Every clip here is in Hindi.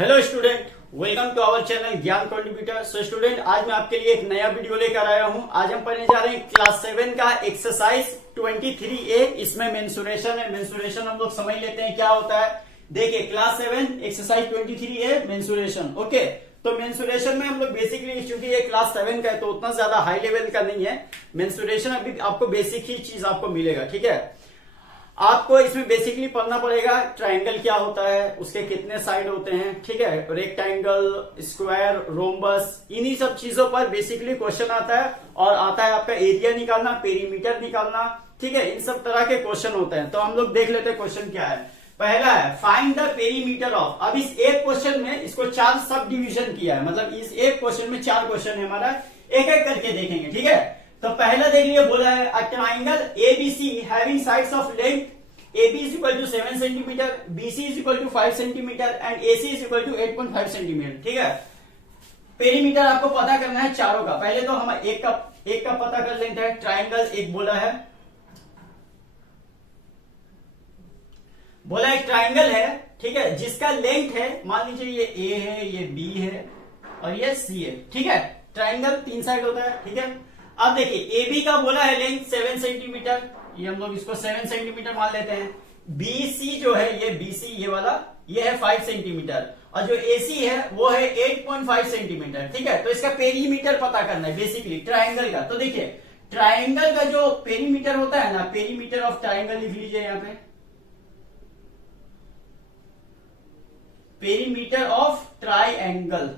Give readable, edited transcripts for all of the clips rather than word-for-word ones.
Hello student, welcome to our channel Gyan contributor. So student, आज मैं आपके लिए एक नया वीडियो लेकर आया हूं। आज हम पढ़ने जा रहे हैं क्लास 7 का एक्सरसाइज 23A। इसमें मेंसुरेशन है। मेंसुरेशन हम लोग समझ लेते हैं क्या होता है। देखिए, class 7 exercise 23A mensuration. Okay, तो मेंसुरेशन में हम लोग बेसिकली, क्योंकि ये क्लास 7 का है तो उतना ज्यादा हाई लेवल का नहीं है। मेंसुरेशन अभी आपको बेसिक ही चीज आपको मिलेगा। ठीक है, आपको इसमें बेसिकली पढ़ना पड़ेगा ट्रायंगल क्या होता है, उसके कितने साइड होते हैं। ठीक है, रेक्टेंगल, स्क्वायर, रोम्बस, इन्हीं सब चीजों पर बेसिकली क्वेश्चन आता है। और आता है आपका एरिया निकालना, पेरीमीटर निकालना। ठीक है, इन सब तरह के क्वेश्चन होते हैं। तो हम लोग देख लेते हैं क्वेश्चन क्या है। पहला है फाइंड द पेरीमीटर ऑफ। अब इस एक क्वेश्चन में इसको 4 सब डिविजन किया है, मतलब इस एक क्वेश्चन में 4 क्वेश्चन है हमारा। एक एक करके देखेंगे। ठीक है, तो पहला देख लिए, बोला है a triangle ABC having sides of length AB is equal to 7 centimetre, BC is equal to 5 centimetre and AC is equal to 8.5 centimetre. ठीक है, पेरीमीटर आपको पता करना है चारों का। पहले तो हम एक का पता कर लेते हैं। ट्राइंगल एक बोला है, एक ट्राइंगल है। ठीक है, जिसका लेंथ है, मान लीजिए ये A है, ये B है और ये C है। ठीक है, ट्राइंगल 3 साइड होता है। ठीक है, अब देखिए AB का बोला है लेंथ 7 सेंटीमीटर, ये हम लोग इसको 7 सेंटीमीटर मान लेते हैं। BC जो है, ये BC ये वाला, ये है 5 सेंटीमीटर और जो AC है वो है 8.5 सेंटीमीटर। ठीक है, तो इसका पेरीमीटर पता करना है बेसिकली ट्राइंगल का। तो देखिए, ट्राइंगल का जो पेरीमीटर होता है ना, पेरीमीटर ऑफ ट्राइंगल लिख लीजिए यहां पे, पेरीमीटर ऑफ ट्राइंगल।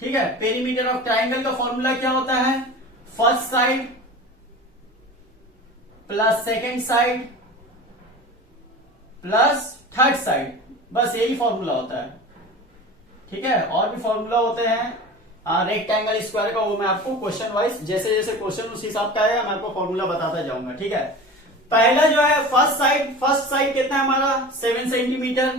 ठीक है, पेरीमीटर ऑफ ट्राइंगल का फॉर्मूला क्या होता है? First side plus second side plus third side, बस यही फॉर्मूला होता है। ठीक है, और भी फॉर्मूला होते हैं रेक्टेंगल, स्क्वायर का, वो मैं आपको क्वेश्चन वाइज जैसे जैसे क्वेश्चन उस हिसाब का है मैं आपको फॉर्मूला बताता जाऊंगा। ठीक है, पहला जो है फर्स्ट साइड कितना है हमारा? 7 सेंटीमीटर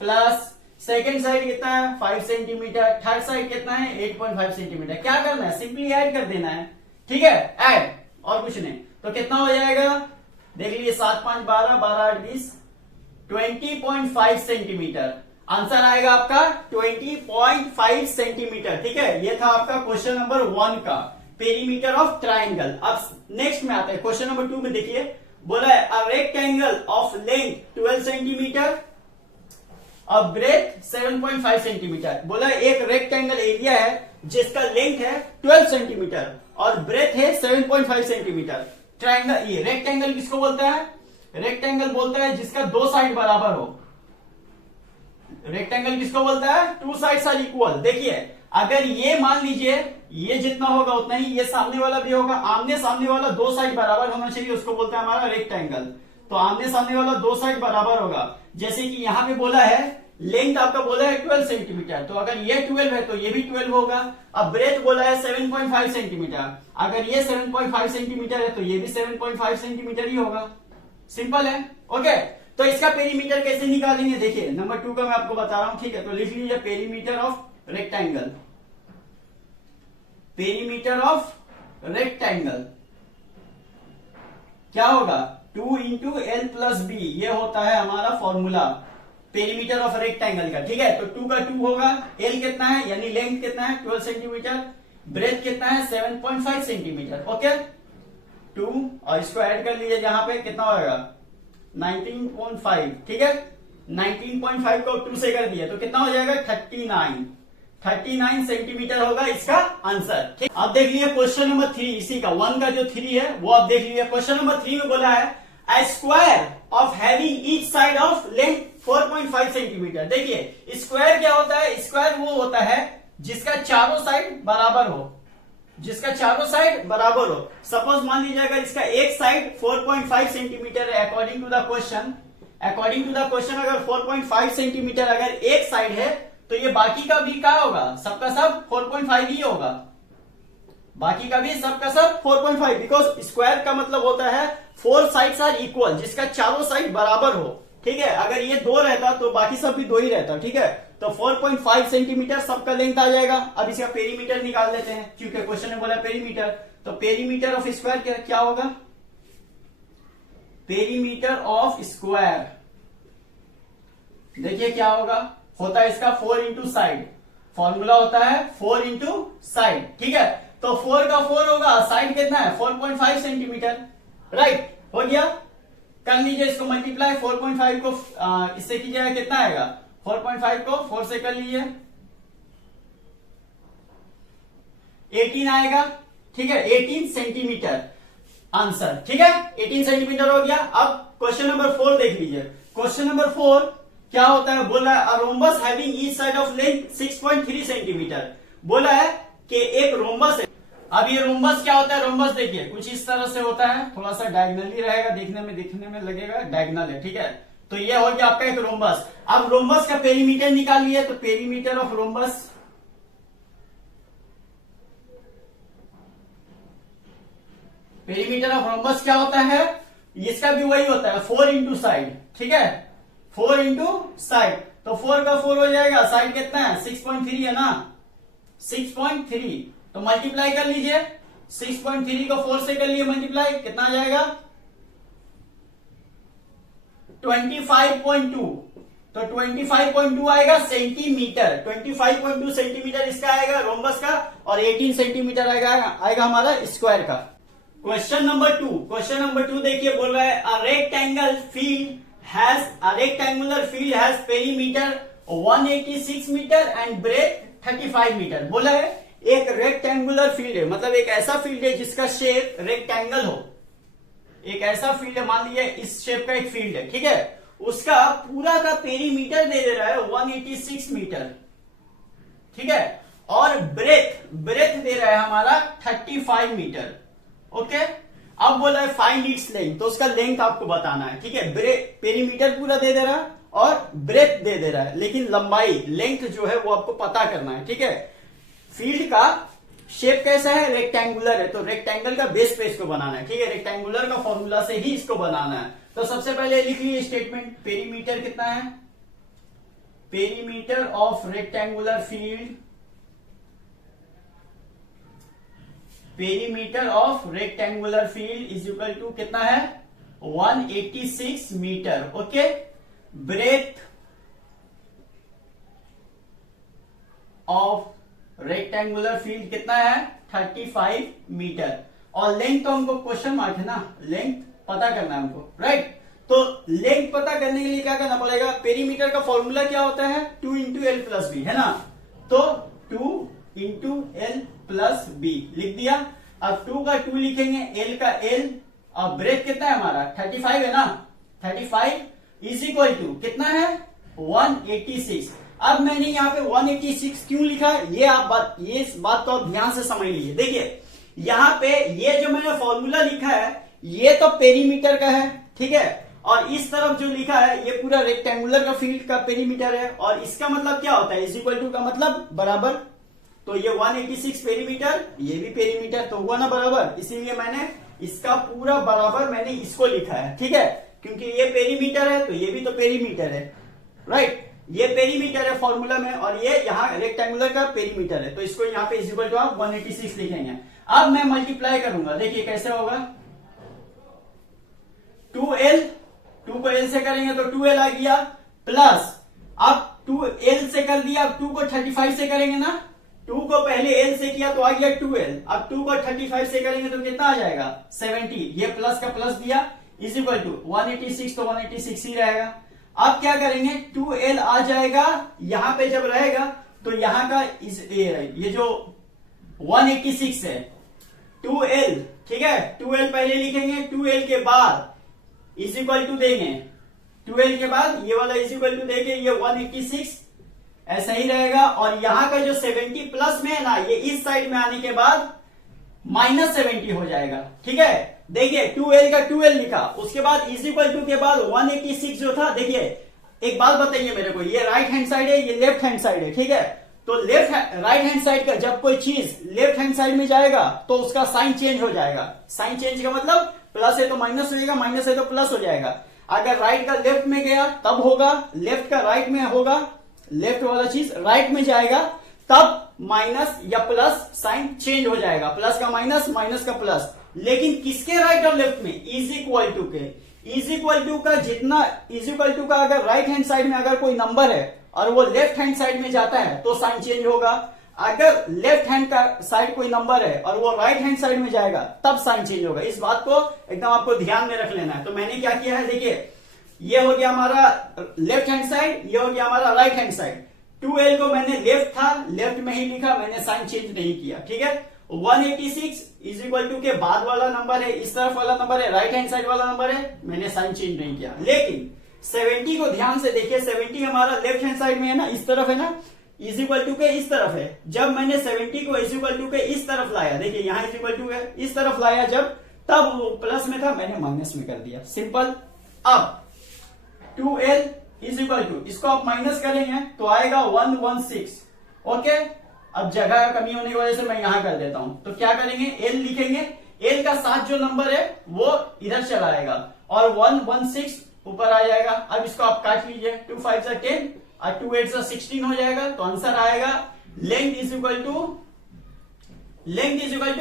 प्लस सेकेंड साइड कितना है? 5 सेंटीमीटर। थर्ड साइड कितना है? 8.5 सेंटीमीटर। क्या करना है? सिंपली ऐड कर देना है। ठीक है, ऐड, और कुछ नहीं। तो कितना हो जाएगा? देख लीजिए, 7 5 12 12 8 20, 20.5 सेंटीमीटर। आंसर आएगा आपका 20.5 सेंटीमीटर। ठीक है, ये था आपका क्वेश्चन नंबर 1 का पेरीमीटर ऑफ ट्राइंगल। अब नेक्स्ट में आता है क्वेश्चन नंबर 2 में। देखिए, बोला है a rectangle of length 12 centimetre और ब्रेथ 7.5 सेंटीमीटर। बोला एक रेक्टेंगल एरिया है जिसका लेंथ है 12 सेंटीमीटर और ब्रेथ है 7.5 सेंटीमीटर। ट्राइंगल, ये रेक्टेंगल किसको बोलता है? रेक्टेंगल बोलता है जिसका 2 साइड बराबर हो। रेक्टेंगल किसको बोलता है? 2 साइड्स आर इक्वल। देखिए, अगर ये मान लीजिए ये जितना होगा उतना ही ये सामने वाला भी होगा, आमने सामने वाला 2 साइड बराबर होना चाहिए, उसको बोलता है हमारा रेक्टेंगल। तो आमने सामने वाला 2 साइड बराबर होगा। जैसे कि यहां पे बोला है लेंथ आपका बोला है 12 सेंटीमीटर, तो अगर ये 12 है तो ये भी 12 होगा। अब ब्रेथ बोला है 7.5 सेंटीमीटर, अगर ये 7.5 सेंटीमीटर है तो ये भी 7.5 सेंटीमीटर ही होगा। सिंपल है। ओके, तो इसका पेरीमीटर कैसे निकालेंगे? देखिए, नंबर 2 का मैं आपको बता रहा हूं। ठीक है, तो लिख लीजिए perimeter of rectangle. Perimeter of rectangle क्या होगा? 2 इंटू एल प्लस बी, ये होता है हमारा फॉर्मूला पेरीमीटर ऑफ रेक्टेंगल का। ठीक है, तो 2 का 2 होगा, एल कितना है यानी लेंथ कितना है? 12 सेंटीमीटर, ब्रेथ कितना है? 7.5 सेंटीमीटर। ओके, 2 और इसको ऐड कर लीजिए, जहां पे कितना होगा? 19.5। ठीक है, 19.5 को 2 से कर दिया तो कितना हो जाएगा? 39 सेंटीमीटर होगा इसका आंसर। ठीक, अब देख लीजिए क्वेश्चन नंबर 3, इसी का 1 का जो 3 है वो आप देख लीजिए। क्वेश्चन नंबर 3 में बोला है a square of having each side of length 4.5 centimetre. देखिए, स्क्वायर क्या होता है? स्क्वायर वो होता है जिसका चारों साइड बराबर हो, जिसका चारों साइड बराबर हो। सपोज मान लीजिए अगर इसका एक साइड 4.5 सेंटीमीटर है अकॉर्डिंग टू द क्वेश्चन, अगर 4.5 सेंटीमीटर अगर एक साइड है तो ये बाकी का भी क्या होगा? सबका सब 4.5 ही होगा। बाकी का भी सबका सब 4.5, बिकॉज स्क्वायर का मतलब होता है 4 साइड्स आर इक्वल, जिसका चारों साइड बराबर हो। ठीक है, अगर ये 2 रहता तो बाकी सब भी 2 ही रहता। ठीक है, तो 4.5 सेंटीमीटर सबका लेंथ आ जाएगा। अब इसका पेरीमीटर निकाल लेते हैं, क्योंकि क्वेश्चन में बोला पेरीमीटर। तो पेरीमीटर ऑफ स्क्वायर क्या होगा? पेरीमीटर ऑफ स्क्वायर देखिए क्या होगा, होता है इसका 4 इंटू साइड, फॉर्मूला होता है 4 इंटू साइड, ठीक है। तो 4 का 4 होगा, साइड कितना है 4.5 सेंटीमीटर, राइट, हो गया। कर लीजिए इसको मल्टीप्लाई, 4.5 को इससे कीजिएगा, कितना आएगा 4.5 को 4 से कर लीजिए 18 आएगा, ठीक है, 18 सेंटीमीटर आंसर, ठीक है, 18 सेंटीमीटर हो गया। अब क्वेश्चन नंबर 4 देख लीजिए। क्वेश्चन नंबर 4 क्या होता है, बोला है rhombus having each side of length 6.3 centimetre. बोला है कि एक रोम्बस है। अब ये रोम्बस क्या होता है, रोम्बस देखिए कुछ इस तरह से होता है, थोड़ा सा डायगनली रहेगा, दिखने में लगेगा डायगनल है, ठीक है। तो ये हो गया आपका एक रोम्बस। अब रोम्बस का पेरीमीटर निकालिए, तो perimeter of rhombus, perimeter of rhombus क्या होता है, इसका भी वही होता है 4 इंटू साइड, ठीक है, 4 इंटू साइड। तो 4 का 4 हो जाएगा, साइड कितना है 6.3 है ना, 6.3, तो मल्टीप्लाई कर लीजिए, 6.3 को 4 से कर लिए मल्टीप्लाई, कितना आ जाएगा 25.2, तो 25.2 आएगा सेंटीमीटर, 25.2 सेंटीमीटर इसका आएगा रोम्बस का, और 18 सेंटीमीटर आएगा हमारा स्क्वायर का। क्वेश्चन नंबर 2, क्वेश्चन नंबर 2 देखिए, बोल रहा है a rectangular field has perimeter 186 metre and breadth 35 metre. बोला है एक रेक्टेंगुलर फील्ड है, मतलब एक ऐसा फील्ड है जिसका शेप रेक्टेंगल हो, एक ऐसा फील्ड है, मान लीजिए इस शेप का एक फील्ड है, ठीक है, उसका पूरा का पेरीमीटर दे रहा है 186 मीटर, ठीक है, और ब्रेथ दे रहा है हमारा 35 मीटर, ओके। अब बोला है फाइंड इट्स लेंथ, तो उसका लेंथ आपको बताना है, ठीक है। पेरीमीटर पूरा दे रहा है और ब्रेथ दे रहा है, लेकिन लंबाई लेंथ जो है वो आपको पता करना है, ठीक है। फील्ड का शेप कैसा है, रेक्टेंगुलर है, तो रेक्टेंगल का बेस पे इसको बनाना है, ठीक है, रेक्टेंगुलर का फॉर्मूला से ही इसको बनाना है। तो सबसे पहले लिख लीजिए स्टेटमेंट, पेरीमीटर कितना है, perimeter of rectangular field, perimeter of rectangular field is equal to कितना है 186 metre, okay. Breadth of rectangular field कितना है 35 मीटर, और लेंथ तो हमको क्वेश्चन मार्क है ना, लेंथ पता करना है हमको, राइट। तो लेंथ पता करने के लिए क्या करना पड़ेगा, पेरीमीटर का फॉर्मूला क्या होता है 2 इंटू एल प्लस बी, है ना, तो 2 इंटू एल प्लस बी लिख दिया। अब 2 का 2 लिखेंगे, एल का एल, अब ब्रेथ कितना है हमारा 35 है ना, 35 इज इक्वल टू कितना है 186। अब मैंने यहाँ पे 186 क्यों लिखा, ये बात तो आप ध्यान से समझ लीजिए। देखिए यहाँ पे ये जो मैंने फॉर्मूला लिखा है ये तो पेरीमीटर का है, ठीक है, और इस तरफ जो लिखा है ये पूरा रेक्टेंगुलर का फील्ड का पेरीमीटर है, और इसका मतलब क्या होता है इज इक्वल टू का मतलब बराबर, तो ये 186 पेरीमीटर, ये भी पेरीमीटर, तो हुआ ना बराबर, इसीलिए मैंने इसका पूरा बराबर मैंने इसको लिखा है, ठीक है, क्योंकि ये पेरीमीटर है तो ये भी तो पेरीमीटर है, राइट, ये पेरीमीटर है फॉर्मूला में, और ये यहाँ रेक्टेंगुलर का पेरीमीटर है, तो इसको यहाँ पे इज इक्वल टू आप 186 लिखेंगे। अब मैं मल्टीप्लाई करूंगा, देखिए कैसे होगा, 2l, 2 को l से करेंगे तो 2l आ गया, प्लस अब 2l से कर दिया, अब 2 को 35 से करेंगे ना, 2 को पहले l से किया तो आ गया 2l, अब 2 को 35 से करेंगे तो कितना आ जाएगा 70, ये प्लस का प्लस दिया इज इक्वल टू 186, तो 186 ही रहेगा। अब क्या करेंगे 2l आ जाएगा, यहां पे जब रहेगा तो यहां का ये जो 186 है 2l, ठीक है, 2l पहले लिखेंगे, 2l के बाद इज इक्वल टू देंगे, 2l के बाद ये वाला इज इक्वल टू देंगे, ये 186 ऐसा ही रहेगा, और यहां का जो 70 प्लस में है ना, ये इस साइड में आने के बाद -70 हो जाएगा, ठीक है। देखिए 2l का 2l लिखा, उसके बाद इज इक्वल टू के बाद 186 जो था, देखिए एक बात बताइए मेरे को, ये राइट हैंड साइड है, ये लेफ्ट हैंड साइड है, ठीक है, तो राइट हैंड साइड का जब कोई चीज लेफ्ट हैंड साइड में जाएगा तो उसका साइन चेंज हो जाएगा, साइन चेंज का मतलब प्लस है तो माइनस हो जाएगा, माइनस है तो प्लस हो जाएगा। अगर राइट का लेफ्ट में गया तब होगा, लेफ्ट का राइट में होगा, लेफ्ट वाला चीज राइट में जाएगा तब माइनस या प्लस साइन चेंज हो जाएगा, प्लस का माइनस, माइनस का प्लस। लेकिन किसके राइट और लेफ्ट में, इज इक्वल टू के, इज इक्वल टू का जितना इज इक्वल टू का अगर राइट हैंड साइड में अगर कोई नंबर है और वो लेफ्ट हैंड साइड में जाता है तो साइन चेंज होगा। अगर लेफ्ट हैंड का साइड कोई नंबर है और वो राइट हैंड साइड में जाएगा तब साइन चेंज होगा। इस बात को एकदम आपको ध्यान में रख लेना है। तो मैंने क्या किया है, देखिए ये हो गया हमारा लेफ्ट हैंड साइड, ये हो गया हमारा राइट हैंड साइड। 2l को मैंने लेफ्ट था, लेफ्ट में ही लिखा, मैंने साइन चेंज नहीं किया, ठीक है। 186 इज इक्वल टू के बाद वाला नंबर है, इस तरफ वाला नंबर है, राइट हैंड साइड वाला नंबर है, मैंने साइन चेंज नहीं किया। लेकिन 70 को ध्यान से देखिए, 70 हमारा लेफ्ट हैंड साइड में है ना, इस तरफ है ना, इज इक्वल टू के इस तरफ है। जब मैंने 70 को इज इक्वल टू के इस तरफ लाया, देखिए यहां इज इक्वल टू के इस तरफ लाया जब, तब वो प्लस में था, मैंने माइनस में कर दिया, सिंपल। अब 2l इज इक्वल टू, इसको आप माइनस करेंगे तो आएगा 116, ओके। अब जगह कमी होने की वजह से मैं यहां कर देता हूं, तो क्या करेंगे, l लिखेंगे, l का साथ जो नंबर है वो इधर चला आएगा और 116 ऊपर आ जाएगा। अब इसको आप काट लीजिए, 2 5 10 और 2 8 16 हो जाएगा। तो आंसर आएगा लेंथ इज इक्वल टू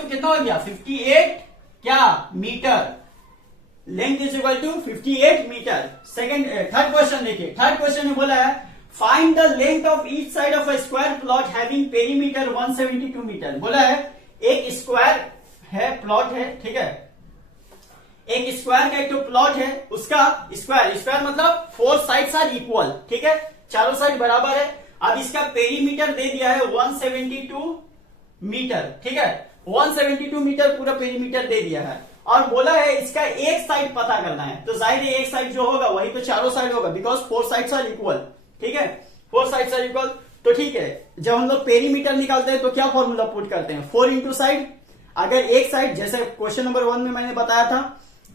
कितना हो गया, 58 क्या metre. Length is equal to 58 metre. Third question देखिए, थर्ड क्वेश्चन में बोला है find the length of each side of a square plot having perimeter 172 metre. बोला है एक स्क्वायर है, प्लॉट है, ठीक है, एक स्क्वायर का एक तो प्लॉट है, उसका स्क्वायर मतलब 4 साइड्स आर इक्वल, ठीक है, चारों साइड बराबर है। अब इसका पेरीमीटर दे दिया है 172 मीटर, ठीक है, 172 मीटर पूरा पेरीमीटर दे दिया है और बोला है इसका एक साइड पता करना है। तो जाहिर है एक साइड जो होगा वही तो चारों साइड होगा, बिकॉज 4 साइड्स आर इक्वल, ठीक है, 4 साइड्स आर इक्वल। तो ठीक है, जब हम लोग पेरीमीटर निकालते हैं तो क्या फॉर्मूला पुट करते हैं, 4 इंटू साइड। अगर एक साइड, जैसे क्वेश्चन नंबर 1 में मैंने बताया था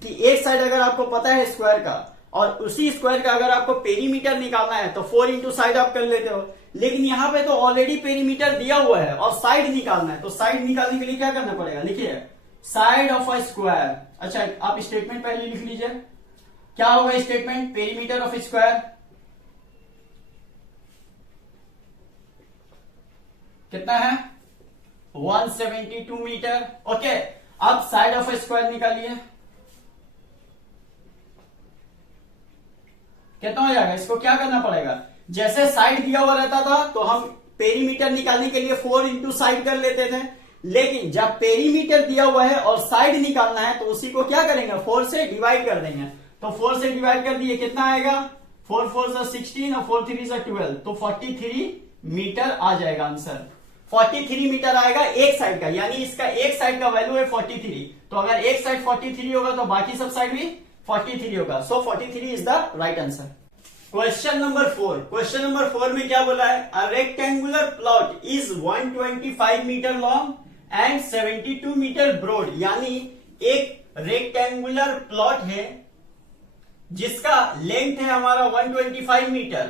कि एक साइड अगर आपको पता है स्क्वायर का और उसी स्क्वायर का अगर आपको पेरीमीटर निकालना है तो 4 इंटू साइड आप कर लेते हो। लेकिन यहां पे तो ऑलरेडी पेरीमीटर दिया हुआ है और साइड निकालना है, तो साइड निकालने के लिए क्या करना पड़ेगा, लिखिए साइड ऑफ अ स्क्वायर। अच्छा, आप स्टेटमेंट पहले लिख लीजिए, क्या होगा स्टेटमेंट, पेरीमीटर ऑफ स्क्वायर कितना है, 172 मीटर, ओके। अब साइड ऑफ स्क्वायर निकालिए, कितना हो जाएगा, इसको क्या करना पड़ेगा, जैसे साइड दिया हुआ रहता था तो हम पेरीमीटर निकालने के लिए 4 इंटू साइड कर लेते थे। लेकिन जब पेरीमीटर दिया हुआ है और साइड निकालना है तो उसी को क्या करेंगे, 4 से डिवाइड कर देंगे। तो 4 से डिवाइड कर दिए, कितना आएगा, 4 4 16 और 4 3 12, तो 43 मीटर आ जाएगा आंसर। 43 मीटर आएगा एक साइड का, यानी इसका एक साइड का वैल्यू है 43। तो अगर एक साइड 43 होगा तो बाकी सब साइड भी 43 होगा। So 43 is the right answer. Question number 4, question number 4 में क्या बोला है, a rectangular plot is 125 metre long and 72 metre broad. यानी एक रेक्टेंगुलर प्लॉट है जिसका लेंथ है हमारा 125 मीटर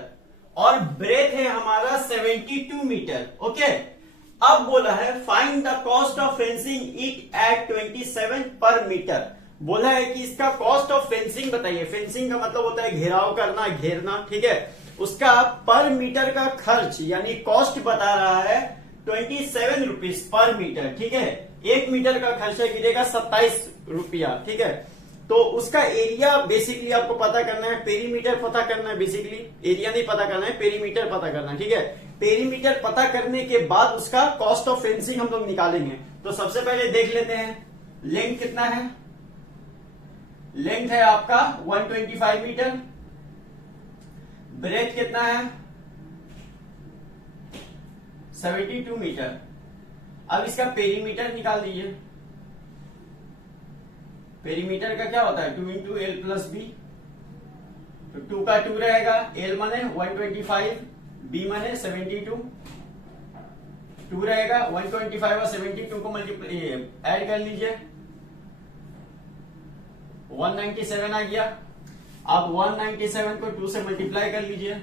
और ब्रेथ है हमारा 72 मीटर, ओके। अब बोला है find the cost of fencing it at 27 पर मीटर। बोला है कि इसका कॉस्ट ऑफ फेंसिंग बताइए। फेंसिंग का मतलब होता है घेराव करना, घेरना, ठीक है। उसका पर मीटर का खर्च यानी कॉस्ट बता रहा है 27 रुपीज पर मीटर, ठीक है। 1 मीटर का खर्चा गिरेगा 27 रुपया, ठीक है। तो उसका एरिया बेसिकली आपको पता करना है, पेरीमीटर पता करना है, बेसिकली एरिया नहीं पता करना है, पेरीमीटर पता करना है, ठीक है। पेरीमीटर पता करने के बाद उसका कॉस्ट ऑफ फेंसिंग हम लोग निकालेंगे। तो सबसे पहले देख लेते हैं लेंथ कितना है। लेंथ है आपका 125 मीटर, ब्रेथ कितना है 72 मीटर। अब इसका पेरीमीटर निकाल दीजिए। पेरीमीटर का क्या होता है, 2 इंटू एल प्लस बी। तो 2 का 2 रहेगा, एल माने 125, बी माने 72, 2 रहेगा, 125 और 72 को मल्टीप्लाई ऐड कर लीजिए, 197 आ गया। अब 197 को 2 से मल्टीप्लाई कर लीजिए,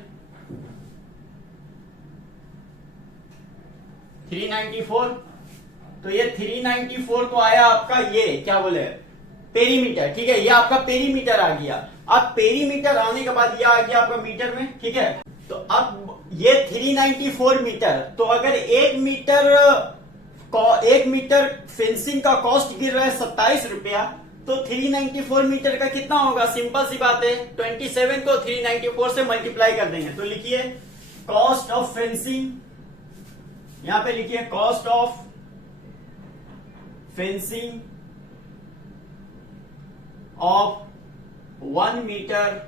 394। तो ये 394 तो आया आपका, ये क्या बोले पेरीमीटर, ठीक है। ये आपका पेरीमीटर आ गया। अब पेरीमीटर आने के बाद ये आ गया आपका मीटर में, ठीक है। तो अब ये 394 मीटर, तो अगर 1 मीटर फेंसिंग का कॉस्ट गिर रहा है 27 रुपया, तो 394 मीटर का कितना होगा? सिंपल सी बात है, 27 को 394 से मल्टीप्लाई कर देंगे। तो लिखिए कॉस्ट ऑफ फेंसिंग, यहां पे लिखिए cost of fencing of 1 metre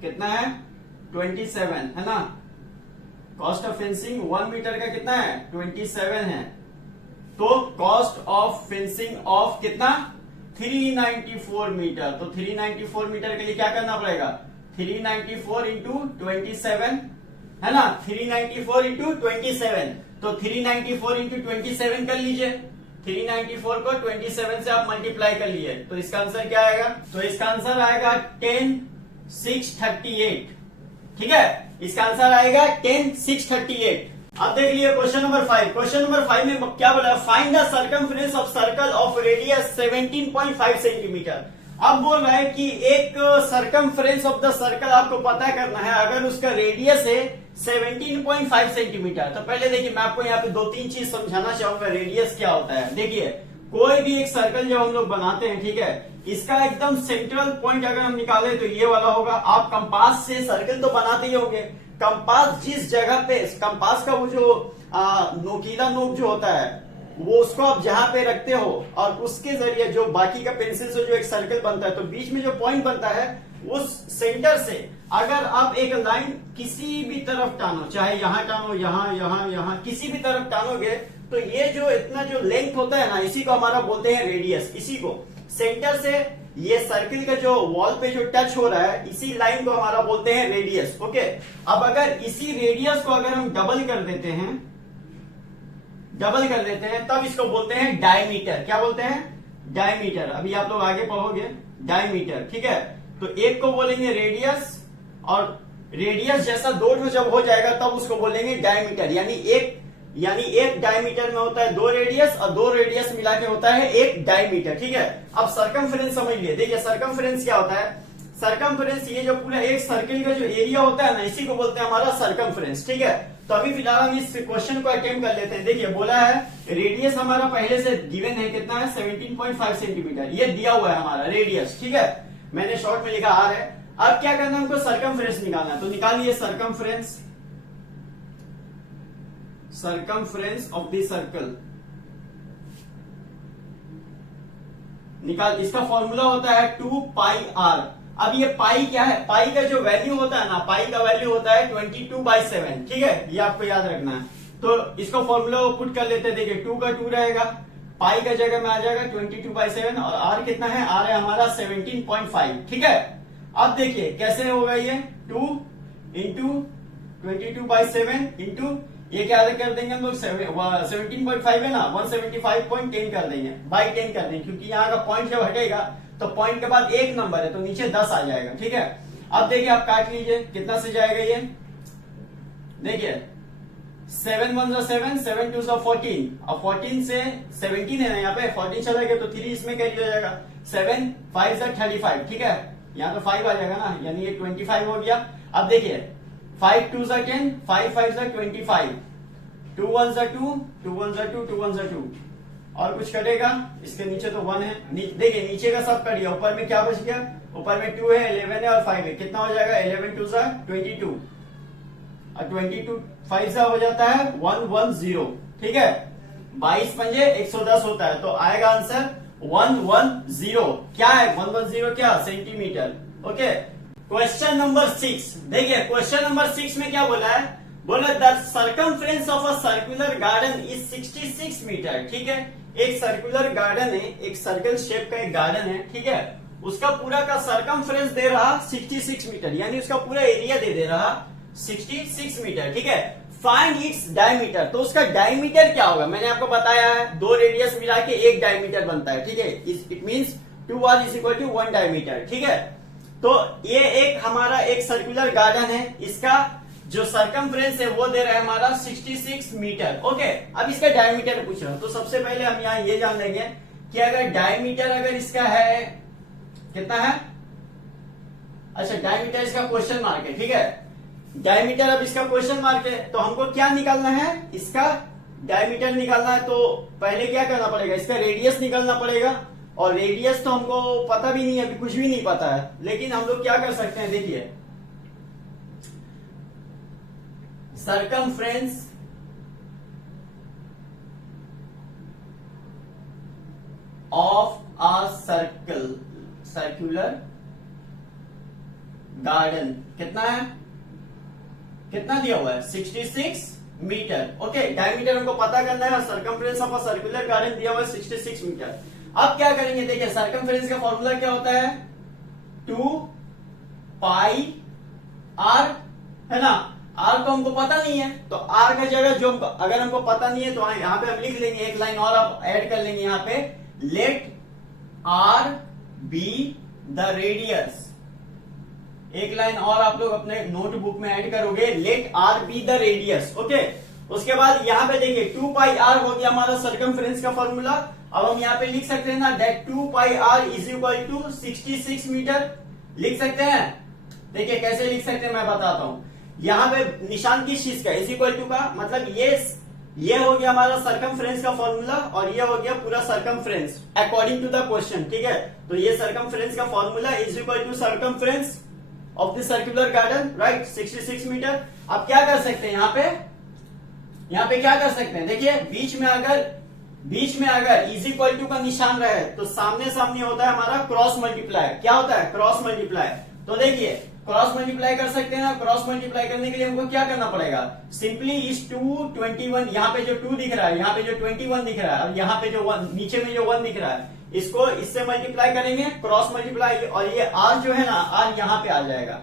कितना है? 27 है ना। कॉस्ट ऑफ फेंसिंग 1 मीटर का कितना है? 27 है। तो कॉस्ट ऑफ फेंसिंग ऑफ कितना? 394 मीटर। तो 394 मीटर के लिए क्या करना पड़ेगा? 394 इंटू 27 है ना, 394 इंटू 27। तो 394 इंटू 27 कर लीजिए, 394 को 27 से आप मल्टीप्लाई कर लिए, तो इसका आंसर क्या आएगा? तो इसका आंसर आएगा 10,638। ठीक है, इसका आंसर आएगा 10,638। अब देख लिए क्वेश्चन नंबर 5। क्वेश्चन नंबर 5 में क्या बोला? Find the circumference of circle of radius 17.5 centimetre. अब बोल रहा है कि एक सर्कमफ्रेंस ऑफ द सर्कल आपको पता करना है अगर उसका रेडियस है 17.5 सेंटीमीटर। तो पहले देखिए, मैं आपको यहाँ पे 2-3 चीज समझाना चाहूंगा रेडियस क्या होता है। देखिए, कोई भी एक सर्कल जब हम लोग बनाते हैं, ठीक है, इसका एकदम सेंट्रल पॉइंट अगर हम निकाले तो ये वाला होगा। आप कंपास से सर्कल तो बनाते ही होंगे। कंपास जिस जगह पे, कंपास का वो जो नोकीला नोक जो होता है, वो उसको आप जहां पे रखते हो और उसके जरिए जो बाकी का पेंसिल से जो एक सर्कल बनता है, तो बीच में जो पॉइंट बनता है उस सेंटर से अगर आप एक लाइन किसी भी तरफ टानो, चाहे यहां टानो, यहां किसी भी तरफ टानोगे, तो ये जो इतना जो लेंथ होता है ना, इसी को हमारा बोलते हैं रेडियस। इसी को सेंटर से ये सर्किल का जो वॉल पे जो टच हो रहा है, इसी लाइन को हमारा बोलते हैं रेडियस। ओके, अब अगर इसी रेडियस को अगर हम डबल कर देते हैं तब इसको बोलते हैं डायमीटर। क्या बोलते हैं? डायमीटर। अभी आप लोग आगे पढ़ोगे डायमीटर। ठीक है, तो एक को बोलेंगे रेडियस, और रेडियस जैसा दो ठो जब हो जाएगा तब उसको बोलेंगे डायमीटर। यानी एक डायमीटर में होता है 2 रेडियस, और 2 रेडियस मिला के होता है 1 डायमीटर। ठीक है, अब सर्कमफ्रेंस समझ लिए। देखिए सर्कमफ्रेंस क्या होता है? सर्कमफ्रेंस ये जो पूरा एक सर्किल का जो एरिया होता है ना, इसी को बोलते हैं हमारा सर्कमफ्रेंस। ठीक है, तो अभी फिलहाल हम इस क्वेश्चन को अटेम्प्ट कर लेते हैं। देखिए बोला है रेडियस हमारा पहले से गिवन है, कितना है? 17.5 सेंटीमीटर। ये दिया हुआ है हमारा रेडियस। ठीक है, मैंने शॉर्ट में लिखा आर है। अब क्या करना है? हमको सर्कमफ्रेंस निकालना है। तो निकालिए सर्कमफ्रेंस ऑफ द सर्कल। निकाल, इसका फॉर्मूला होता है 2 पाई आर। अब ये पाई क्या है? पाई का जो वैल्यू होता है ना, पाई का वैल्यू होता है 22/7। ठीक है, ये आपको याद रखना है। तो इसको फॉर्मूला को पुट कर लेते हैं। देखिए 2 का 2 रहेगा, पाई का जगह में आ जाएगा 22/7, और आर कितना है? आर है हमारा 17.5। ठीक है, अब देखिए कैसे होगा ये 2 इंटू 22/7 इंटू ये क्या कर देंगे हम लोग 17.5 है ना, 175.10 कर देंगे, बाई 10 कर देंगे, क्योंकि यहाँ का पॉइंट जब हटेगा तो पॉइंट के बाद 1 नंबर है तो नीचे 10 आ जाएगा। ठीक है, अब देखिए आप काट लीजिए कितना से जाएगा ये। देखिए 7 1 7, 7 2 14, अब 14 से 17 है ना, यहाँ पे 14 चला गया तो 3 इसमें कैरी हो जाएगा, 7 5 35। ठीक है, यहाँ तो 5 आ जाएगा ना, यानी ये 25 हो गया। अब देखिए 5 2 10, 5 5 25, 2 1 2, 2 1 2, 2 1 2, और कुछ कटेगा? इसके नीचे तो 1 है। देखिए नीचे का सब कट गया, ऊपर में क्या बच गया? ऊपर में 2 है, 11 है और 5 है। कितना हो जाएगा? 11 2 22, और 22 5 सा हो जाता है 110। ठीक है, 22 पंजे 110 होता है, तो आएगा आंसर 110। क्या है 110? क्या? सेंटीमीटर। Okay, question number 6। देखिए क्वेश्चन नंबर 6 में क्या बोला है? बोला the circumference of a circular garden is 66 metre. ठीक है, एक सर्कुलर गार्डन है, एक सर्कल शेप का एक गार्डन है। ठीक है, उसका पूरा का सर्कमफ्रेंस दे रहा 66 मीटर, यानी उसका पूरा एरिया दे रहा 66 मीटर। ठीक है, फाइंड इट्स डायमीटर। तो उसका डायमीटर क्या होगा? मैंने आपको बताया है 2 रेडियस मिला के 1 डायमीटर बनता है। ठीक है, it means 2r is equal to 1 diameter. ठीक है, तो ये एक हमारा एक सर्कुलर गार्डन है, इसका जो सर्कमफ्रेंस है वो दे रहा है हमारा 66 मीटर। ओके, अब इसका डायमीटर पूछ रहा हूं, तो सबसे पहले हम यहाँ ये जान लेंगे कि अगर डायमीटर अगर इसका है कितना है? अच्छा, डायमीटर इसका क्वेश्चन मार्क है। ठीक है, डायमीटर अब इसका क्वेश्चन मार्क है, तो हमको क्या निकालना है? इसका डायमीटर निकालना है। तो पहले क्या करना पड़ेगा? इसका रेडियस निकालना पड़ेगा। और रेडियस तो हमको पता भी नहीं है, अभी कुछ भी नहीं पता है। लेकिन हम लोग क्या कर सकते हैं, देखिए circumference of a circular garden कितना है, कितना दिया हुआ है 66 मीटर। ओके, डायमीटर हमको पता करना है और circumference of a circular garden दिया हुआ है 66 मीटर। अब क्या करेंगे, देखिए सरकमफ्रेंस का फॉर्मूला क्या होता है 2 पाई आर, है ना। आर को हमको पता नहीं है, तो आर का जगह जो अगर हमको पता नहीं है तो यहाँ पे हम लिख लेंगे, एक लाइन और आप ऐड कर लेंगे यहाँ पे, let r be the radius. एक लाइन और आप लोग अपने नोटबुक में ऐड करोगे, let r be the radius. Okay, उसके बाद यहाँ पे देखिए 2 पाई आर हो गया हमारा सरकमफ्रेंस का फॉर्मूला। अब हम यहाँ पे लिख सकते हैं ना, that 2 pi r is equal to 66 metre, लिख सकते हैं। देखिए कैसे लिख सकते हैं मैं बताता हूं। यहाँ पे निशान किस चीज का, इज इक्वल टू का, मतलब ये हो गया हमारा सरकमफ्रेंस का फॉर्मूला और ये हो गया पूरा circumference according to the question, ठीक है। तो ये सरकमफ्रेंस का formula is equal to circumference of the circular garden, right, 66 metre. अब क्या कर सकते हैं यहाँ पे क्या कर सकते हैं, देखिए बीच में अगर इज इक्वल टू का निशान रहे तो सामने सामने होता है हमारा क्रॉस मल्टीप्लाई। क्या होता है, क्रॉस मल्टीप्लाई। तो देखिए क्रॉस मल्टीप्लाई कर सकते हैं ना, क्रॉस मल्टीप्लाई करने के लिए हमको क्या करना पड़ेगा, सिंपली इस 221, यहाँ पे जो 2 दिख रहा है, यहाँ पे जो 21 दिख रहा है और यहाँ पे जो 1 नीचे में जो 1 दिख रहा है, इसको इससे मल्टीप्लाई करेंगे, क्रॉस मल्टीप्लाई, और ये आर जो है ना, आर यहाँ पे आ जाएगा।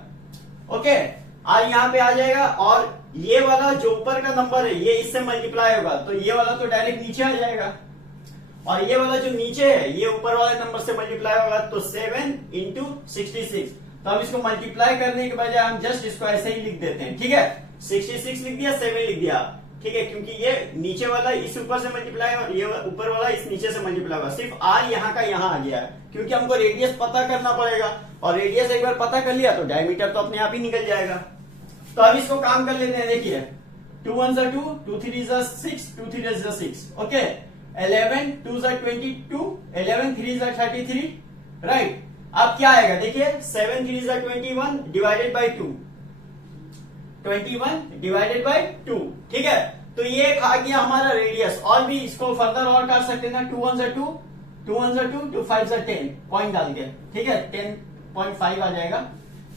ओके, आर यहाँ पे आ जाएगा और ये वाला जो ऊपर का नंबर है ये इससे मल्टीप्लाई होगा, तो ये वाला तो डायरेक्ट नीचे आ जाएगा और ये वाला जो नीचे है ये ऊपर वाले नंबर से मल्टीप्लाई होगा, तो 7 इंटू 66। तो हम इसको मल्टीप्लाई करने के बजाय हम जस्ट इसको ऐसे ही लिख देते हैं, ठीक है। 66 लिख दिया, 7 लिख दिया, ठीक है, क्योंकि ये नीचे वाला इस ऊपर से मल्टीप्लाई और ये ऊपर वाला इस नीचे से मल्टीप्लाई होगा। सिर्फ आर यहाँ का यहाँ आ गया है, क्योंकि हमको रेडियस पता करना पड़ेगा और रेडियस एक बार पता कर लिया तो डायमीटर तो अपने आप ही निकल जाएगा। तो अब इसको काम कर लेते हैं, देखिए 2 1 2, 2 3 6, 2 3 6, ओके, 11 2 22, 11 3 33, राइट। अब क्या आएगा, देखिए 7 3 21 डिवाइडेड बाई 2, 21 डिवाइडेड बाई 2, ठीक है। तो ये आ गया हमारा रेडियस। और भी इसको फर्दर और कर सकते हैं ना, 2 1 2, 2 1 2, 2 5 10 पॉइंट डाल के, ठीक है, 10.5 आ जाएगा।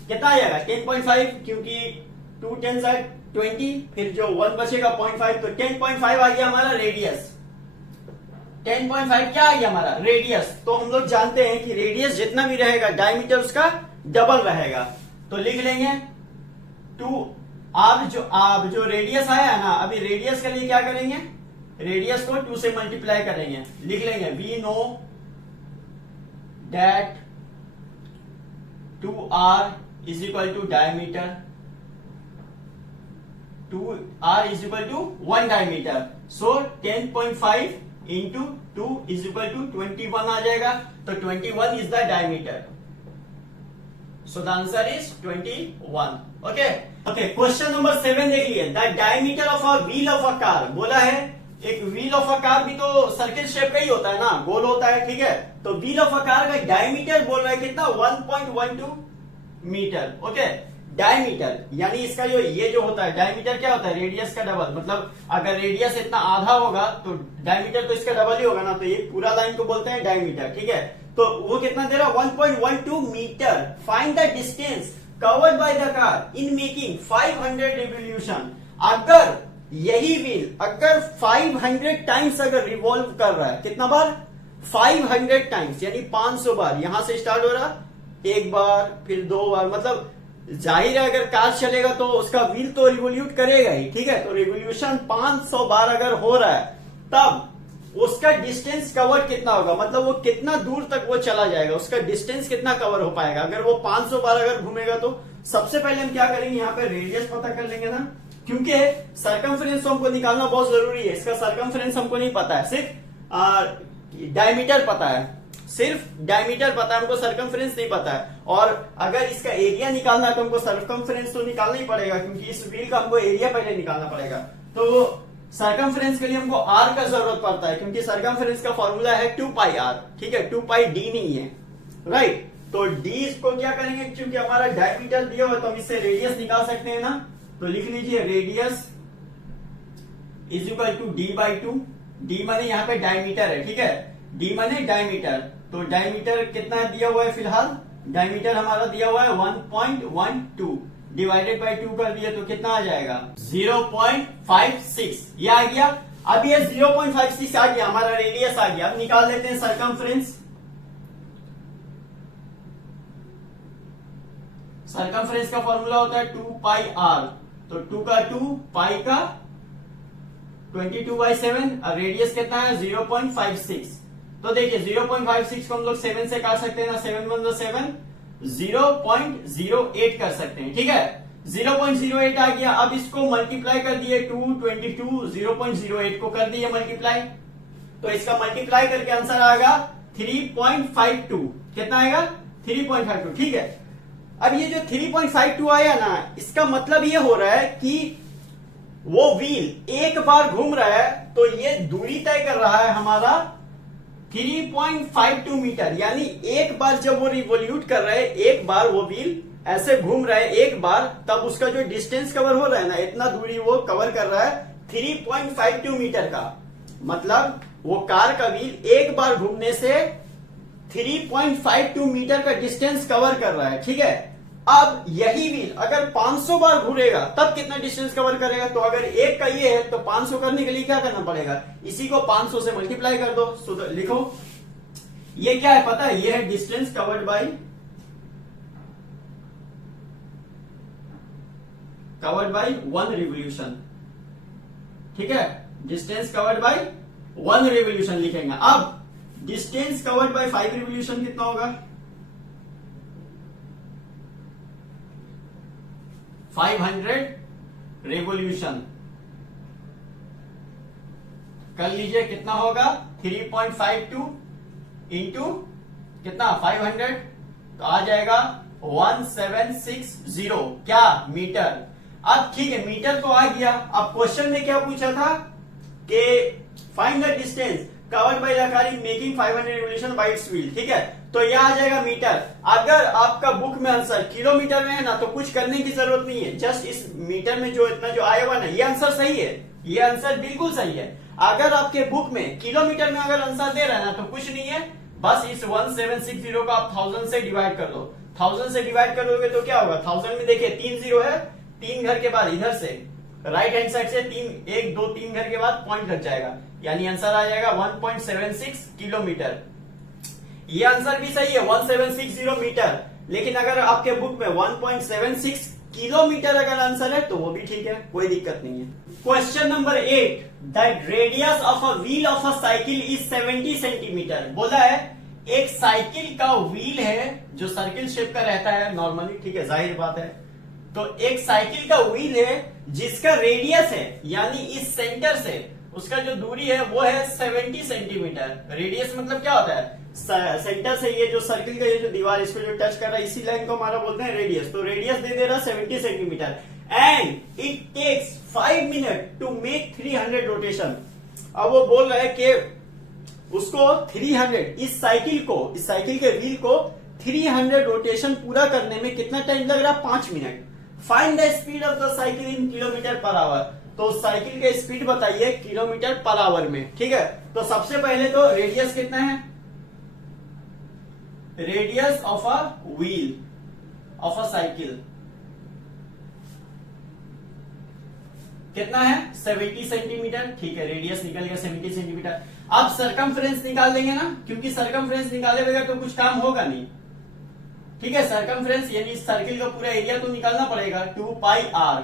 कितना आ जाएगा 10.5, क्योंकि 2 10 20, फिर जो 1 बचेगा 0.5, तो 10.5 आ गया हमारा रेडियस। 10.5 क्या आ गया हमारा रेडियस। तो हम लोग जानते हैं कि रेडियस जितना भी रहेगा डायमीटर उसका डबल रहेगा, तो लिख लेंगे 2। अब जो रेडियस आया है ना, अभी रेडियस के लिए क्या करेंगे, रेडियस को 2 से मल्टीप्लाई करेंगे, लिख लेंगे we know that 2r is equal to diameter, 2r is equal to 1 diameter, so 10.5 into 2 is equal to 21 आ जाएगा, तो 21 is the diameter, so the answer is 21। Okay, question number 7 देख लिए, the diameter of a wheel of a car. बोला है एक व्हील ऑफ अ कार भी तो सर्किल शेप का ही होता है ना, गोल होता है, ठीक है। तो व्हील ऑफ अ कार का डायमीटर बोल रहा है कितना, 1.12 मीटर। ओके, डायमीटर यानी इसका ये जो होता है डायमीटर क्या होता है, रेडियस का डबल। मतलब अगर रेडियस इतना आधा होगा तो डायमीटर तो इसका डबल ही होगा ना, तो ये पूरा लाइन को बोलते हैं डायमीटर, ठीक है। तो वो कितना दे रहा, 1.12 metre. Find the distance covered by the car in making 500 revolution. अगर यही व्हील अगर 500 टाइम्स अगर रिवॉल्व कर रहा है, कितना बार, 500 टाइम्स, यानी 500 बार। यहां से स्टार्ट हो रहा, एक बार फिर 2 बार, मतलब जाहिर है अगर कार चलेगा तो उसका व्हील तो रिवोल्यूट करेगा ही, ठीक है। तो रिवोल्यूशन 500 बार अगर हो रहा है, तब उसका डिस्टेंस कवर कितना होगा, मतलब वो कितना दूर तक वो चला जाएगा, उसका डिस्टेंस कितना कवर हो पाएगा। अगर वो 500 बार अगर घूमेगा तो सबसे पहले हम क्या करेंगे, यहाँ पे रेडियस पता कर लेंगे ना, क्योंकि सरकमफ्रेंस हमको निकालना बहुत जरूरी है। इसका सरकमफ्रेंस हमको नहीं पता है, सिर्फ डायमीटर पता है, सिर्फ डायमीटर पता है, हमको सरकमफ्रेंस नहीं पता है। और अगर इसका एरिया निकालना है तो हमको सरकमफ्रेंस तो निकालना ही पड़ेगा, क्योंकि इस व्हील का हमको एरिया पहले निकालना पड़ेगा। तो सरकमफ्रेंस के लिए हमको आर का जरूरत पड़ता है, क्योंकि सरकमफ्रेंस का फॉर्मूला है 2 पाई आर, ठीक है, 2 पाई डी नहीं है, राइट। तो डी को क्या करेंगे, क्योंकि हमारा डायमीटर दिया हुआ तो हम इससे रेडियस निकाल सकते हैं ना, तो लिख लीजिए radius is equal to d by 2। D माने यहाँ पे डायमीटर है, ठीक है, डी माने डायमीटर, तो डायमीटर कितना दिया हुआ है फिलहाल, डायमीटर हमारा दिया हुआ है 1.12 डिवाइडेड बाई 2 कर दिया तो कितना आ जाएगा 0.56, ये आ गया। अब ये 0.56 आ गया, हमारा रेडियस आ गया। अब निकाल लेते हैं सरकमफ्रेंस। सरकमफ्रेंस का फॉर्मूला होता है 2 पाई आर, तो 2 का 2 पाई का 22/7 और रेडियस कितना है 0.56। तो देखिए 0.56 को हम लोग 7 से काट सकते हैं ना, 7 1 7 0.08 कर सकते हैं, ठीक है, 0.08 आ गया। अब इसको मल्टीप्लाई कर दिए 222 0.08 को कर दिए मल्टीप्लाई, तो इसका मल्टीप्लाई करके आंसर आएगा 3.52। कितना आएगा 3.52, ठीक है। अब ये जो 3.52 आया ना, इसका मतलब ये हो रहा है कि वो व्हील एक बार घूम रहा है तो ये दूरी तय कर रहा है हमारा 3.52 मीटर, यानी एक बार जब वो रिवोल्यूट कर रहा है, एक बार वो व्हील ऐसे घूम रहा है एक बार, तब उसका जो डिस्टेंस कवर हो रहा है ना, इतना दूरी वो कवर कर रहा है 3.52 मीटर का। मतलब वो कार का व्हील एक बार घूमने से 3.52 मीटर का डिस्टेंस कवर कर रहा है, ठीक है। अब यही व्हील अगर 500 बार घूरेगा तब कितना डिस्टेंस कवर करेगा, तो अगर एक का ये है तो 500 करने के लिए क्या करना पड़ेगा, इसी को 500 से मल्टीप्लाई कर दो। तो लिखो ये क्या है पता है, ये है डिस्टेंस कवर्ड बाय 1 रिवोल्यूशन, ठीक है, डिस्टेंस कवर्ड बाय 1 रिवोल्यूशन लिखेंगे। अब डिस्टेंस कवर्ड बाय 5 रिवोल्यूशन कितना होगा, 500 रेवोल्यूशन कर लीजिए, कितना होगा 3.52 इंटू कितना 500, तो आ जाएगा 1760 क्या मीटर। अब ठीक है, मीटर तो आ गया। अब क्वेश्चन में क्या पूछा था कि find the distance covered by the car in making 500 revolution bye it's wheel, ठीक है, तो यह आ जाएगा मीटर। अगर आपका बुक में आंसर किलोमीटर में है ना, तो कुछ करने की जरूरत नहीं है, जस्ट इस मीटर में जो इतना जो आया हुआ ना, ये आंसर सही है, ये आंसर बिल्कुल सही है। अगर आपके बुक में किलोमीटर में अगर आंसर दे रहा है ना, तो कुछ नहीं है, बस इस 1760 को आप 1000 से डिवाइड कर दो। 1000 से डिवाइड कर दोगे तो क्या होगा, 1000 में देखिए 3 जीरो है, 3 घर के बाद इधर से राइट हैंड साइड से 1 2 3 घर के बाद पॉइंट लग जाएगा, यानी आंसर आ जाएगा 1.76 किलोमीटर। ये आंसर भी सही है 1760 मीटर, लेकिन अगर आपके बुक में 1.76 किलोमीटर अगर आंसर है तो वो भी ठीक है, कोई दिक्कत नहीं है। Question number 8, the radius of a wheel of a cycle is 70 centimetre. बोला है एक साइकिल का व्हील है जो सर्किल शेप का रहता है नॉर्मली, ठीक है, जाहिर बात है। तो एक साइकिल का व्हील है जिसका रेडियस है, यानी इस सेंटर से उसका जो दूरी है वो है 70 सेंटीमीटर। रेडियस मतलब क्या होता है, सेंटर से ये जो सर्किल का ये जो दीवार इसको जो टच कर रहा है, इसी लाइन को हमारा बोलते हैं रेडियस। तो रेडियस दे दे रहा 70 centimetre and it takes 5 minute to make 300 rotation. अब वो बोल रहा है कि उसको 300 इस साइकिल के व्हील को 300 रोटेशन पूरा करने में कितना टाइम लग रहा है, 5 minute. Find the speed of the cycle in kilometre per hour. तो साइकिल का स्पीड बताइए किलोमीटर पर आवर में, ठीक है। तो सबसे पहले तो रेडियस कितना है, radius of a wheel of a cycle कितना है 70 सेंटीमीटर, ठीक है, रेडियस निकल गया 70 सेंटीमीटर। अब सरकमफ्रेंस निकाल देंगे ना, क्योंकि सरकमफ्रेंस निकाले बगैर तो कुछ काम होगा नहीं, ठीक है। सरकमफ्रेंस यानी सर्किल का पूरा एरिया तो निकालना पड़ेगा, 2 पाई आर,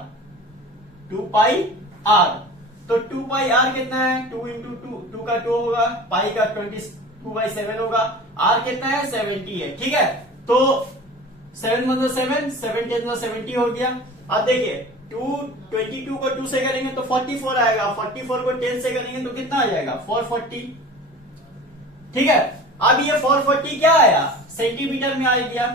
2 पाई आर। तो 2 पाई आर कितना है, 2 इंटू 2 का 2 होगा, पाई का 22/7 होगा, आर कितना है 70 है, ठीक है। तो 7 मतलब 7, 7 10 मतलब 70 हो गया। अब देखिए 22 को 2 से करेंगे तो 44 आएगा, 44 को 10 से करेंगे तो कितना आ जाएगा 440, ठीक है। अब ये 440 क्या आया, सेंटीमीटर में आ गया।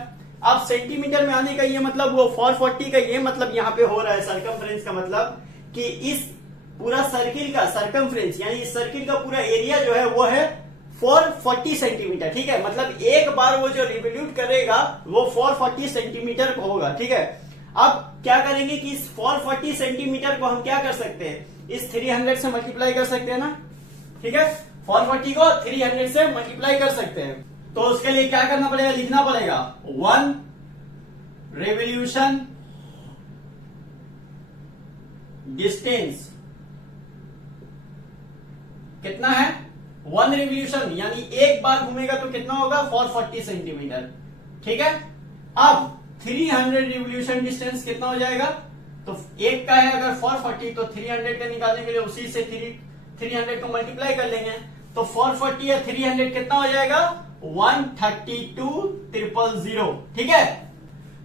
अब सेंटीमीटर में आने का ये मतलब, वो 440 का ये मतलब यहाँ पे हो रहा है सरकमफ्रेंस का मतलब कि इस पूरा सर्किल का सरकमफ्रेंस यानी इस सर्किल का पूरा एरिया जो है वो है 440 सेंटीमीटर। ठीक है, मतलब एक बार वो जो रिवोल्यूट करेगा वो 440 सेंटीमीटर को होगा। ठीक है, अब क्या करेंगे कि इस 440 सेंटीमीटर को हम क्या कर सकते हैं, इस 300 से मल्टीप्लाई कर सकते हैं ना। ठीक है, 440 को 300 से मल्टीप्लाई कर सकते हैं। तो उसके लिए क्या करना पड़ेगा, लिखना पड़ेगा 1 रेवोल्यूशन डिस्टेंस कितना है, 1 रिवोल्यूशन यानी एक बार घूमेगा तो कितना होगा 440 सेंटीमीटर। ठीक है, अब 300 रिवोल्यूशन डिस्टेंस कितना हो जाएगा, तो एक का है अगर 440 तो 300 का निकालने के लिए उसी से 300 को मल्टीप्लाई कर लेंगे। तो 440 या 300 कितना हो जाएगा 132,000। ठीक है,